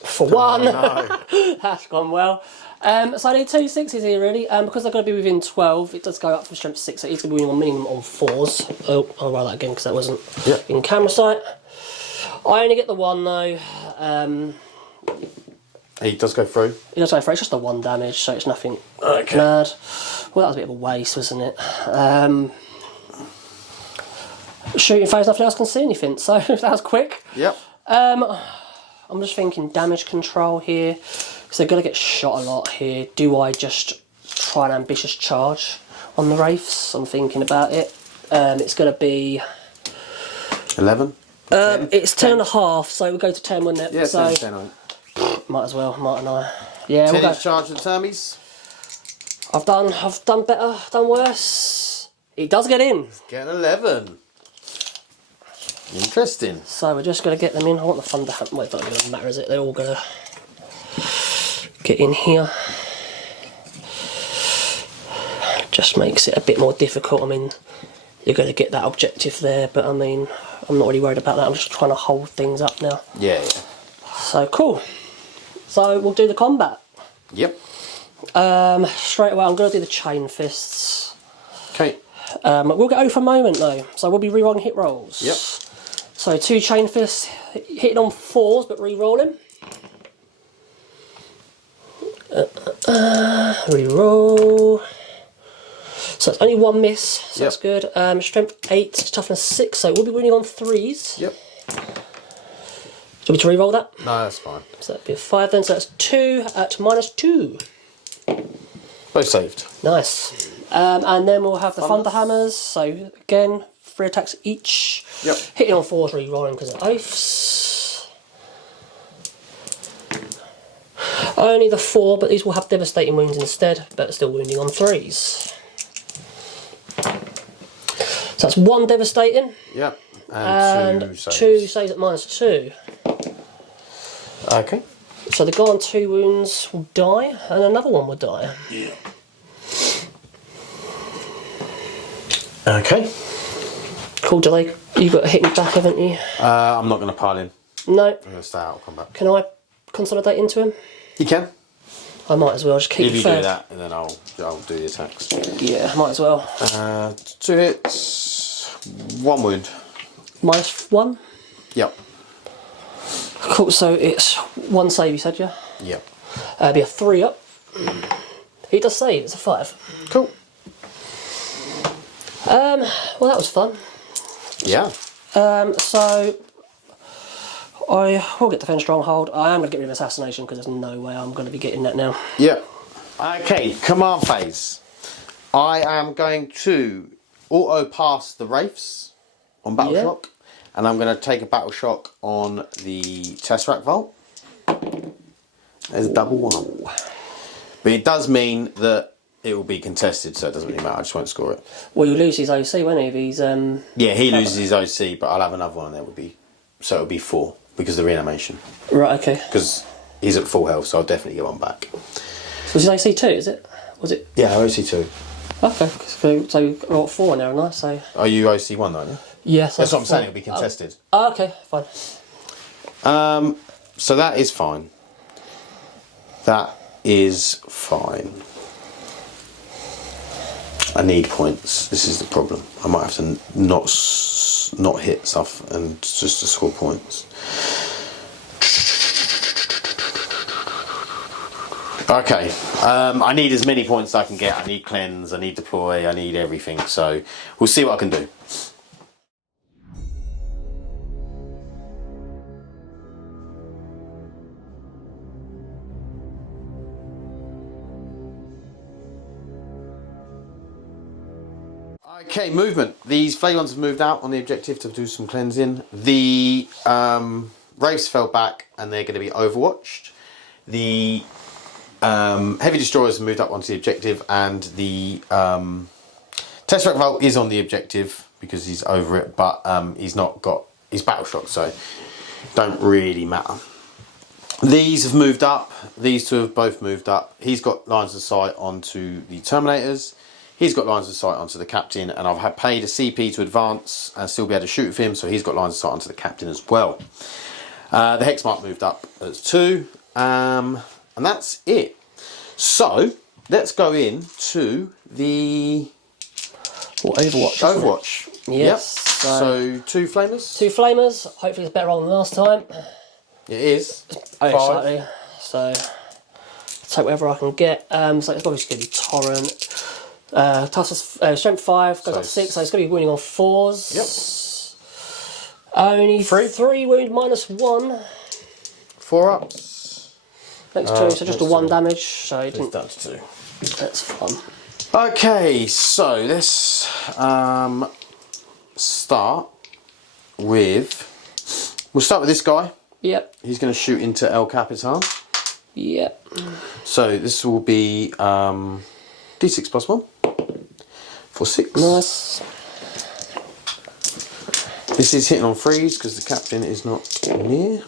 For 1. No. That's gone well. So I need 2 6s here really. Because they're going to be within 12, it does go up from strength 6, so it's going to be winning on minimum on 4s. Oh, I'll roll that again because that wasn't in camera sight. I only get the 1 though. He does go through. It does go through. It's just the 1 damage, so it's nothing mad. Well, that was a bit of a waste, wasn't it? Shooting phase, nothing else can see anything, so that was quick. Yep. I'm just thinking damage control here, because they're going to get shot a lot here. Do I just try an ambitious charge on the wraiths? I'm thinking about it. It's going to be 11. It's 10.5, so we'll go to 10, wouldn't it? Yeah, so 10 on it. might as well, mightn't I? Yeah, 10 we'll go. is charge of the termies. I've done better, done worse. It does get in. Get an 11. Interesting. So we're just going to get them in. I want the thunder hammer. Well, it's not going to matter, is it? They're all going to get in here. Just makes it a bit more difficult. I mean, you're going to get that objective there, but I mean, I'm not really worried about that. I'm just trying to hold things up now. Yeah. So cool. So we'll do the combat. Yep. Straight away, I'm going to do the chain fists. Okay. We'll get O for a moment though, so we'll be re-rolling hit rolls. Yep. So 2 chain fists, hitting on 4s, but re-rolling. Re-roll. So it's only 1 miss, so that's good. Strength 8, toughness 6, so we'll be winning on 3s. Yep. Do you want me to re-roll that? No, that's fine. So that'd be a 5 then, so that's 2 at -2. Both saved. Nice. And then we'll have the thunder hammers. So again, 3 attacks each. Yep. Hitting on 4s, re-rolling because of oaths. Only the 4, but these will have devastating wounds instead, but still wounding on 3s. So that's 1 devastating. Yep. And 2 saves. 2 saves at -2. Okay. So the guy on 2 wounds will die, and another one will die. Yeah. Okay. Cool, delay. You've got a hit me back, haven't you? I'm not going to pile in. No. I'm going to stay out of combat. Can I consolidate into him? You can. I might as well just keep If you fair. do that, and then I'll do the attacks. Yeah, might as well. 2 hits, 1 wound. -1. Yep. Cool, so it's 1 save, you said, yeah? Yep. Be a 3 up. He does save, it's a 5. Cool. Well, that was fun. Yeah. So I will get Defend Stronghold. I am going to get rid of Assassination because there's no way I'm going to be getting that now. Yeah. Okay, command phase. I am going to auto pass the wraiths on battle shock, and I'm going to take a battle shock on the Tesseract Vault. There's a double one. But it does mean that it will be contested, so it doesn't really matter. I just won't score it. Well, you'll lose his OC, won't he? If he's, yeah, he loses his OC, but I'll have another one there. So it'll be 4 because of the reanimation. Right, okay. Because he's at full health, so I'll definitely get one back. So was his OC 2, is it? Was it? Yeah, OC 2. Okay, so we've got 4 now, nice. So. Are you OC 1 though? Yeah? Yes. That's what I'm saying, it'll be contested. Oh, okay, fine. So that is fine. That is fine. I need points. This is the problem. I might have to not hit stuff and just to score points. Okay. I need as many points as I can get. I need cleanse. I need deploy. I need everything. So we'll see what I can do. Okay, movement. These Flay ones have moved out on the objective to do some cleansing. The Wraiths fell back and they're going to be overwatched. The Heavy Destroyers have moved up onto the objective, and the Tesseract Vault is on the objective because he's over it, but he's not got his battle shock, so don't really matter. These have moved up. These two have both moved up. He's got lines of sight onto the Terminators. He's got lines of sight onto the Captain, and I've paid a CP to advance and still be able to shoot with him, so he's got lines of sight onto the Captain as well. The Hexmark moved up as 2, and that's it. So let's go into the Overwatch. Overwatch. Yes. Yep. So 2 Flamers. 2 Flamers. Hopefully it's better roll than last time. It is. Oh, 5. slightly. So take whatever I can get. So it's probably just going to be Torrent. Tussle, strength 5 goes up to 6, so it's going to be winning on 4s. Yep. Only 3 wound minus 1. 4 ups. Next 2, so just a 1 damage. So it It's didn't. down to 2. That's fun. Okay, so let's start with. We'll start with this guy. Yep. He's going to shoot into El Capitan. Yep. So this will be D6 plus 1 for 6. Nice. This is hitting on 3s because the Captain is not near.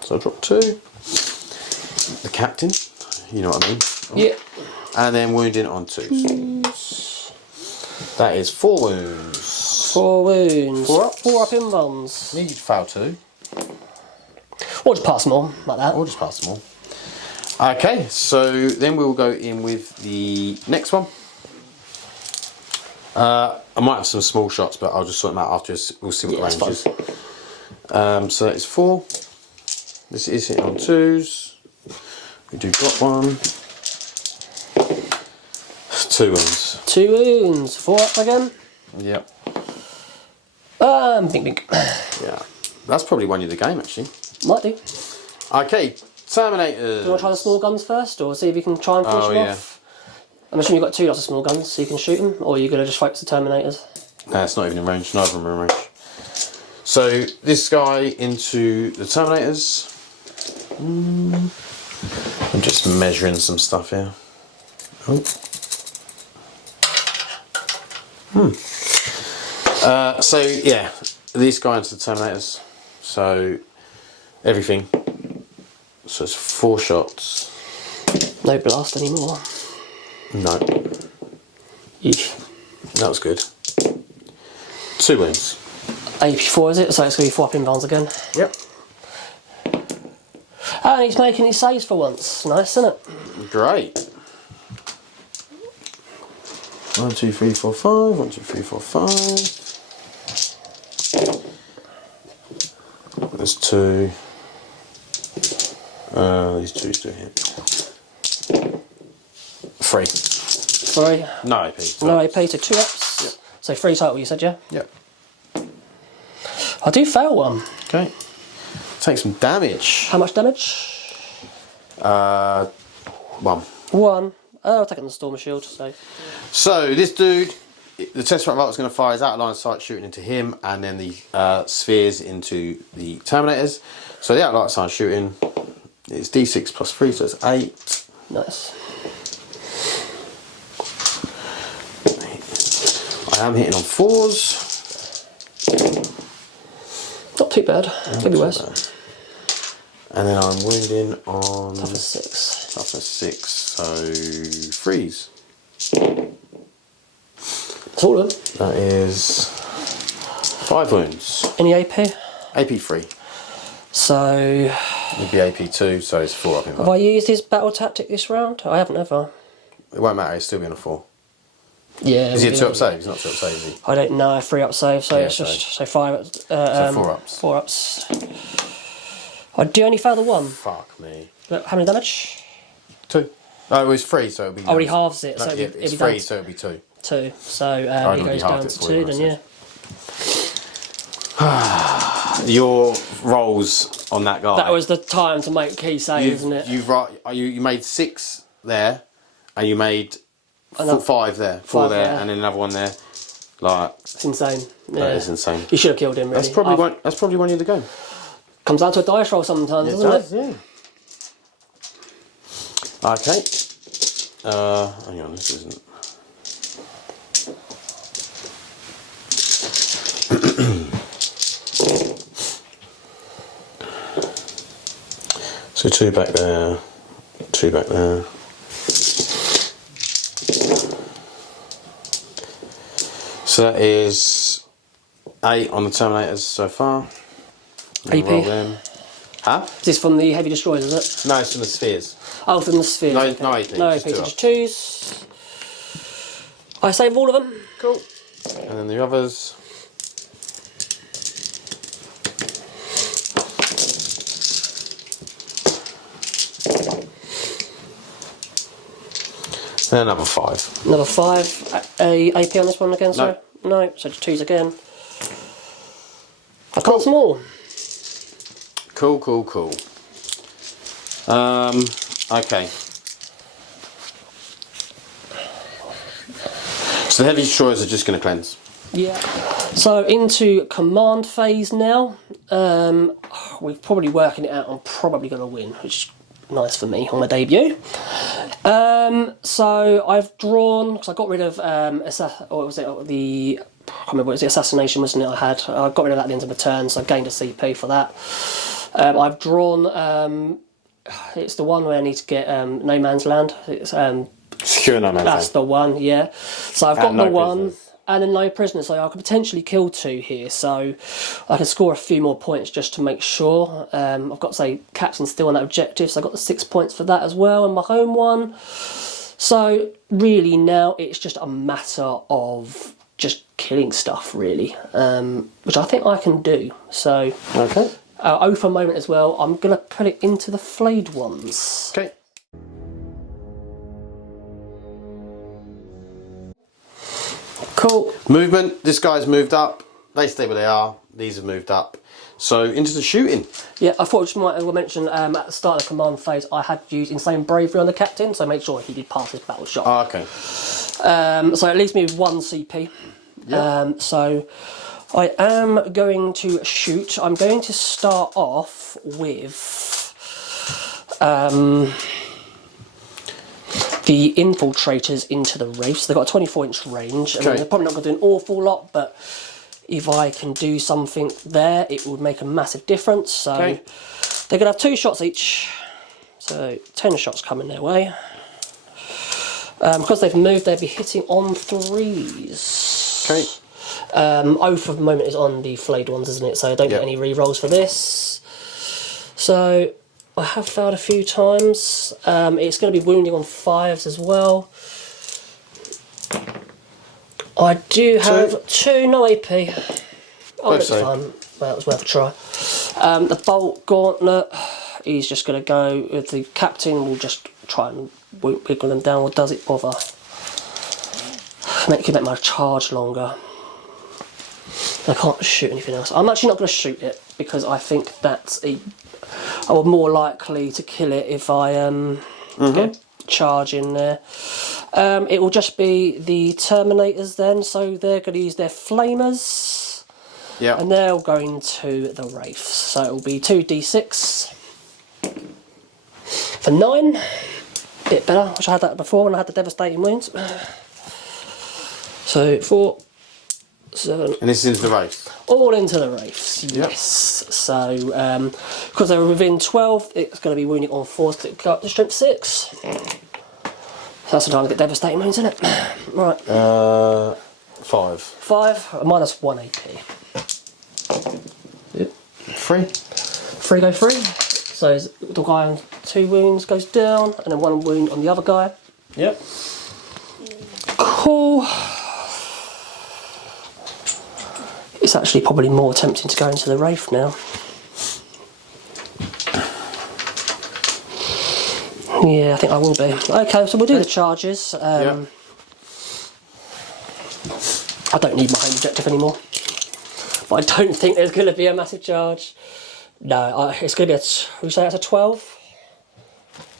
So I'll drop 2. The Captain, you know what I mean. Yep. And then wounding on 2s. That is 4 wounds. 4 wounds. 4 ups. 4 up in ones. Need to fail 2. Or just pass them all, like that. Or just pass them all. Okay, so then we'll go in with the next one. I might have some small shots, but I'll just sort them out after. We'll see what the range is. So that is 4. This is hitting on 2s. We do drop 1. 2 wounds. 2 wounds. 4 up again. Yep. Bink bink. Yeah. That's probably won you the game, actually. Might do. Okay, Terminators. Do you want to try the small guns first, or see if you can try and finish them off? I'm assuming you've got 2 lots of small guns, so you can shoot them, or you're going to just focus the Terminators? No, it's not even in range. Neither of them are in range. So this guy into the Terminators. I'm just measuring some stuff here. Oh. So yeah, this guy into the Terminators. So everything. So it's 4 shots. No blast anymore. No. Yeesh. That was good. 2 wounds. AP4 is it? So it's going to be 4 up in bounds again. Yep. And he's making his saves for once. Nice, isn't it? Great. 1, 2, 3, 4, 5. 1, 2, 3, 4, 5. There's 2. These 2's do hit. 3. 3. No AP. No AP to 2 ups. Yep. So 3 total, you said, yeah? Yep. I do fail one. Okay. Take some damage. How much damage? 1. 1. Oh, I'll take it on the Stormer Shield. So So this dude the Tesseract Vault is going to fire his out of line of sight shooting into him, and then the spheres into the Terminators. So the out of line of sight shooting is D6 plus 3, so it's 8. Nice. I am hitting on 4s. Not too bad. Could be worse. And then I'm wounding on Toughness 6. Toughness 6, so 3s. That's all of them. That is 5 wounds. Any AP? AP 3. So It'd be AP 2, so it's 4 up in have I used his battle tactic this round? I haven't ever. It won't matter, he'll still be on a 4. Yeah. Is he a 2 up save? He's not 2 up save, is he? I don't know. 3 up save, so Yeah, it's just so 5. So 4 ups. 4 ups. I do only fail the 1. Fuck me. But how many damage? 2. Oh, it was 3, so it'll be. Oh, he halves it. No, So yeah, it'll it's be 3, down so it'll be 2. 2. So I he normally goes halved down it to for 2 you, then, I yeah. Your rolls on that guy. That was the time to make key save, isn't it? You made 6 there, and you made 5 there, 4 5 there, there. and then another one there. Like, It's insane. Yeah. that is insane. You should have killed him, really. That's probably one of the game. Comes down to a dice roll sometimes, doesn't it? Yeah. Okay. Hang on, this isn't. So 2 back there, 2 back there. So that is 8 on the Terminators so far. AP? Roll them. Huh? Is this from the heavy destroyers, is it? No, it's from the spheres. Oh, from the spheres. No, okay. no AP. No just AP, 2 just up. 2s. I save all of them. Cool. And then the others. And another 5. Another 5. A AP on this one again, sorry? No, so just 2s again. I got some more. Cool. Okay. So the heavy destroyers are just going to cleanse. Yeah. So into command phase now. We're probably working it out. I'm probably going to win, which is nice for me on my debut. So I've drawn, because I got rid of I can't remember what it was, the assassination, wasn't it? I got rid of that at the end of my turn, so I gained a CP for that. I've drawn. It's the one where I need to get No Man's Land. It's Secure No Man's Land. that's the one, yeah. So I've got no the one. prisoners. And then no prisoners, so I could potentially kill 2 here, so I can score a few more points just to make sure. I've got, say, Captain still on that objective, so I got the 6 points for that as well, and my home one. So really now it's just a matter of just killing stuff, really, which I think I can do. So, Okay. for a moment as well, I'm going to put it into the flayed ones. Okay. Cool. Movement. This guy's moved up. They stay where they are. These have moved up. So into the shooting. Yeah, I thought I just might as well mention at the start of the command phase I had used Insane Bravery on the captain, so make sure he did pass his battle shot. Oh, okay. So it leaves me with 1 CP. Yep. So I am going to shoot. I'm going to start off with the infiltrators into the wraiths. They've got a 24-inch range. I mean, Okay. they're probably not going to do an awful lot, but if I can do something there, it would make a massive difference. So Okay. they're going to have 2 shots each. So 10 shots coming their way. Because they've moved, they'll be hitting on 3s. Okay. Oath of the moment is on the flayed ones, isn't it? So I don't get any re-rolls for this. So I have failed a few times. It's going to be wounding on 5s as well. I do have 2, no AP. Oh, that's fine. Well, it was worth a try. The bolt gauntlet, he's just going to go with the captain. We'll just try and wiggle them down, or does it bother? Make my charge longer. I can't shoot anything else. I'm actually not going to shoot it because I think that's I'm more likely to kill it if I get charge in there. It will just be the Terminators then, so they're going to use their Flamers. Yeah. And they'll go into the Wraiths. So it will be 2d6 for 9. Bit better, which I had that before when I had the Devastating Wounds. So 4, 7. And this is the race. All into the Wraiths, Yep. yes. So, because they were within 12, it's going to be wounding on 4 to go up to strength 6. So that's the time to get Devastating Wounds, isn't it? Right. 5. 5, minus 1 AP. Yep. 3. 3 go free. So the guy on 2 wounds goes down, and then 1 wound on the other guy. Yep. Cool. It's actually probably more tempting to go into the Wraith now. Yeah, I think I will be. Okay, so we'll do the charges. Yeah. I don't need my home objective anymore. But I don't think there's going to be a massive charge. No, it's going to be we say that's a 12?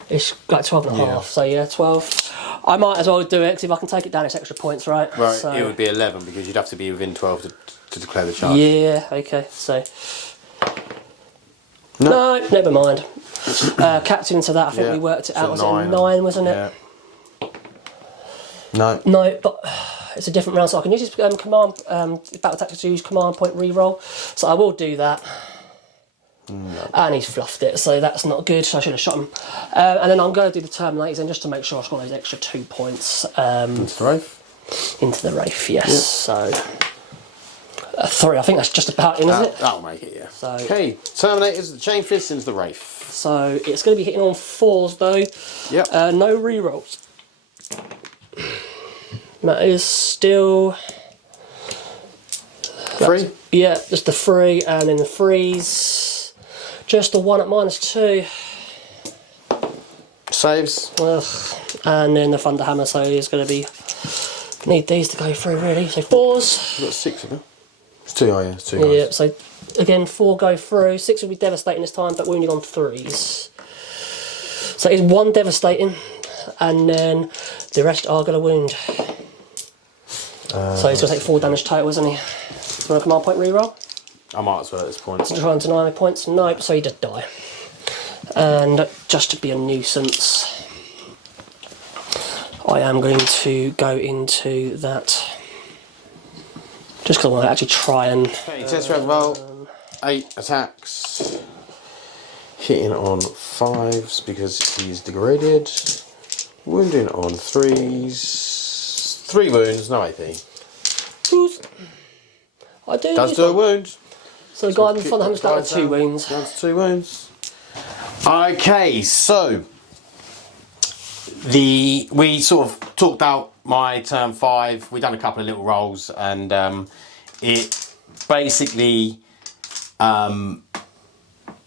It's like 12 and a half, so yeah, 12. I might as well do it, because if I can take it down, it's extra points, right? Right, so, it would be 11, because you'd have to be within 12 to declare the charge. Yeah, okay, so... No, never mind. Captain to that, I think we worked it out, so was it 9, wasn't it? Yeah. No. No, but it's a different round, so I can use this command, battle tactics to use command point reroll, so I will do that. No. And he's fluffed it, so that's not good, so I should have shot him. And then I'm going to do the Terminators then, just to make sure I've got those extra 2 points. Into the Wraith? Into the Wraith, yes. Yep. So, 3, I think that's just about in, isn't it? That'll make it, yeah. So, okay, Terminators, the Chain Fists into the Wraith. So, it's going to be hitting on 4s though. Yep. No rerolls. That is still... 3? Yeah, just the 3, and then the 3s. Just the 1 at -2. Saves. Ugh. And then the Thunderhammer, so it's going to be... Need these to go through, really. So 4s. You've got 6 of them. It's 2, oh yeah, it's 2 Yeah, guys. so again, 4 go through. 6 will be devastating this time, but wounding on 3s. So it's 1 devastating, and then the rest are going to wound. So he's going to take 4 damage total, isn't he? You want a command point reroll? I might as well at this point. Try and deny my points. Nope, so he did die. And just to be a nuisance, I am going to go into that. Just because I want to actually try and... Okay, Tesseract Vault, 8 attacks. Hitting on 5s because he's degraded. Wounding on 3s. 3 wounds, no AP. I do. Does do a wound. So the guy in front of him's down to 2 wounds. Down to 2 wounds. Okay, so we sort of talked out my turn 5. We've done a couple of little rolls, and it basically I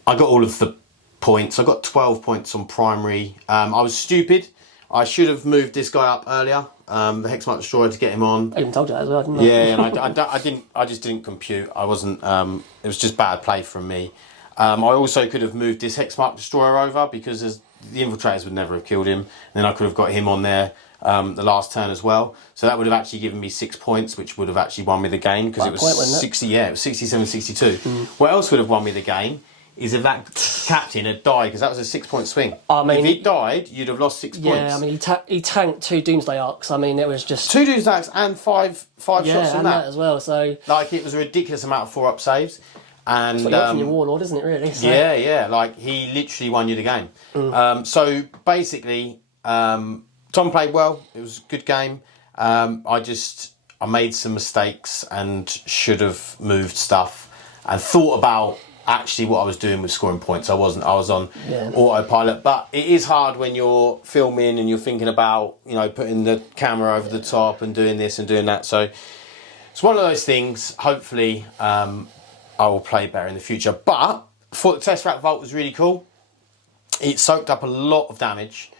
got all of the points. I got 12 points on primary. I was stupid. I should have moved this guy up earlier, the Hexmark Destroyer, to get him on. I even told you that as well, didn't I? Yeah, and I didn't. I just didn't compute. I wasn't. It was just bad play from me. I also could have moved this Hexmark Destroyer over, because the Infiltrators would never have killed him. And then I could have got him on there the last turn as well. So that would have actually given me 6 points, which would have actually won me the game, because it was 60. Yeah, it was 67, 62. What else would have won me the game is if that captain had died, because that was a 6-point swing. I mean, if he died, you'd have lost 6 points. Yeah, I mean, he tanked 2 Doomsday Arcs. I mean, it was just 2 Doomsday Arcs and 5 shots from that as well. So like, it was a ridiculous amount of 4-up saves. And that's what you want from your Warlord, isn't it? Really? So. Yeah. Like, he literally won you the game. So basically, Tom played well. It was a good game. I made some mistakes and should have moved stuff and thought about actually what I was doing with scoring points. I was on autopilot, but it is hard when you're filming and you're thinking about, putting the camera over the top and doing this and doing that. So it's one of those things. Hopefully I will play better in the future, but for the Tesseract Vault was really cool. It soaked up a lot of damage.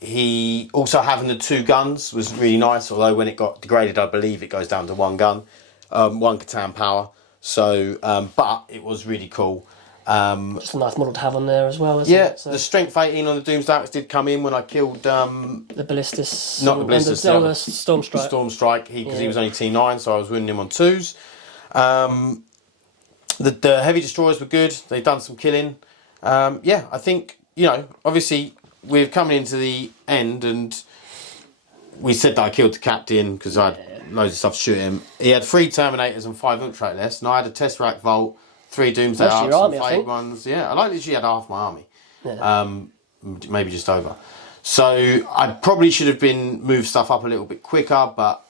He also, having the 2 guns was really nice, although when it got degraded, I believe it goes down to 1 gun, 1 Catan power. So, but it was really cool. Just a nice model to have on there as well, isn't Yeah, it? So the strength 18 on the Doomsdarks did come in when I killed the Ballistus, not the Ballistus, the Stormstrike. Stormstrike, because he was only T9, so I was winning him on 2s. The heavy destroyers were good. They've done some killing. Yeah, I think, you know, obviously we're coming into the end, and we said that I killed the captain because I had loads of stuff to shoot him. He had 3 Terminators and 5 Infiltrate less, and I had a Tesseract Vault, 3 Doomsday Most of Arcs, your and army, I 5 think. ones. Yeah, I literally had half my army. Yeah. Maybe just over. So I probably should have been moved stuff up a little bit quicker, but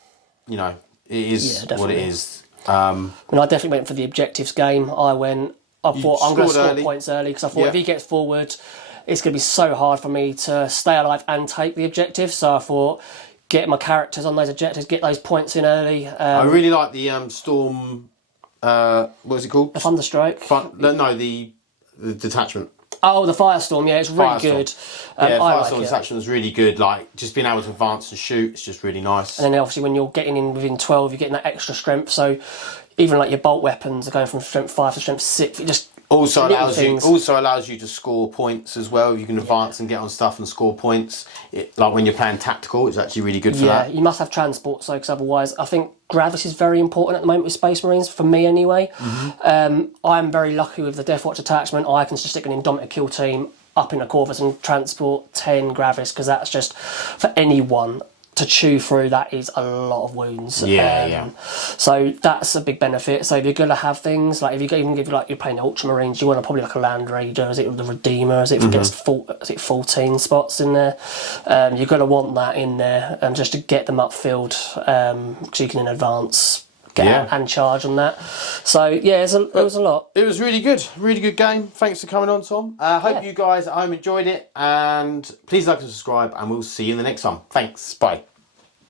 you know, it is what it is. I mean, I definitely went for the objectives game. I thought I'm going to score points early because I thought if he gets forward, it's going to be so hard for me to stay alive and take the objective. So I thought, get my characters on those objectives, get those points in early. I really like the Storm. What is it called? The Thunderstrike. No, the detachment. Oh, the Firestorm, yeah, it's really good. Yeah, I Firestorm detachment was really good. Like, just being able to advance and shoot, it's just really nice. And then obviously when you're getting in within 12, you're getting that extra strength. So even like your bolt weapons are going from strength 5 to strength 6. It just also allows you to score points as well. You can advance and get on stuff and score points. Like when you're playing tactical, it's actually really good for that. Yeah, you must have transport, so because otherwise, I think Gravis is very important at the moment with Space Marines, for me anyway. I'm very lucky with the Deathwatch attachment. I can just stick an Indomitor kill team up in a Corvus and transport 10 Gravis, because that's just, for anyone to chew through, that is a lot of wounds. So that's a big benefit. So if you're going to have things like, if you even give like you're playing Ultramarines, you want to probably like a Land Raider, is it the Redeemer, is it gets 14 spots in there? You're going to want that in there, just to get them upfield, so you can in advance get out and charge on that. So yeah, it was a lot. It was really good game. Thanks for coming on, Tom. Hope you guys at home enjoyed it, and please like and subscribe, and we'll see you in the next one. Thanks, bye.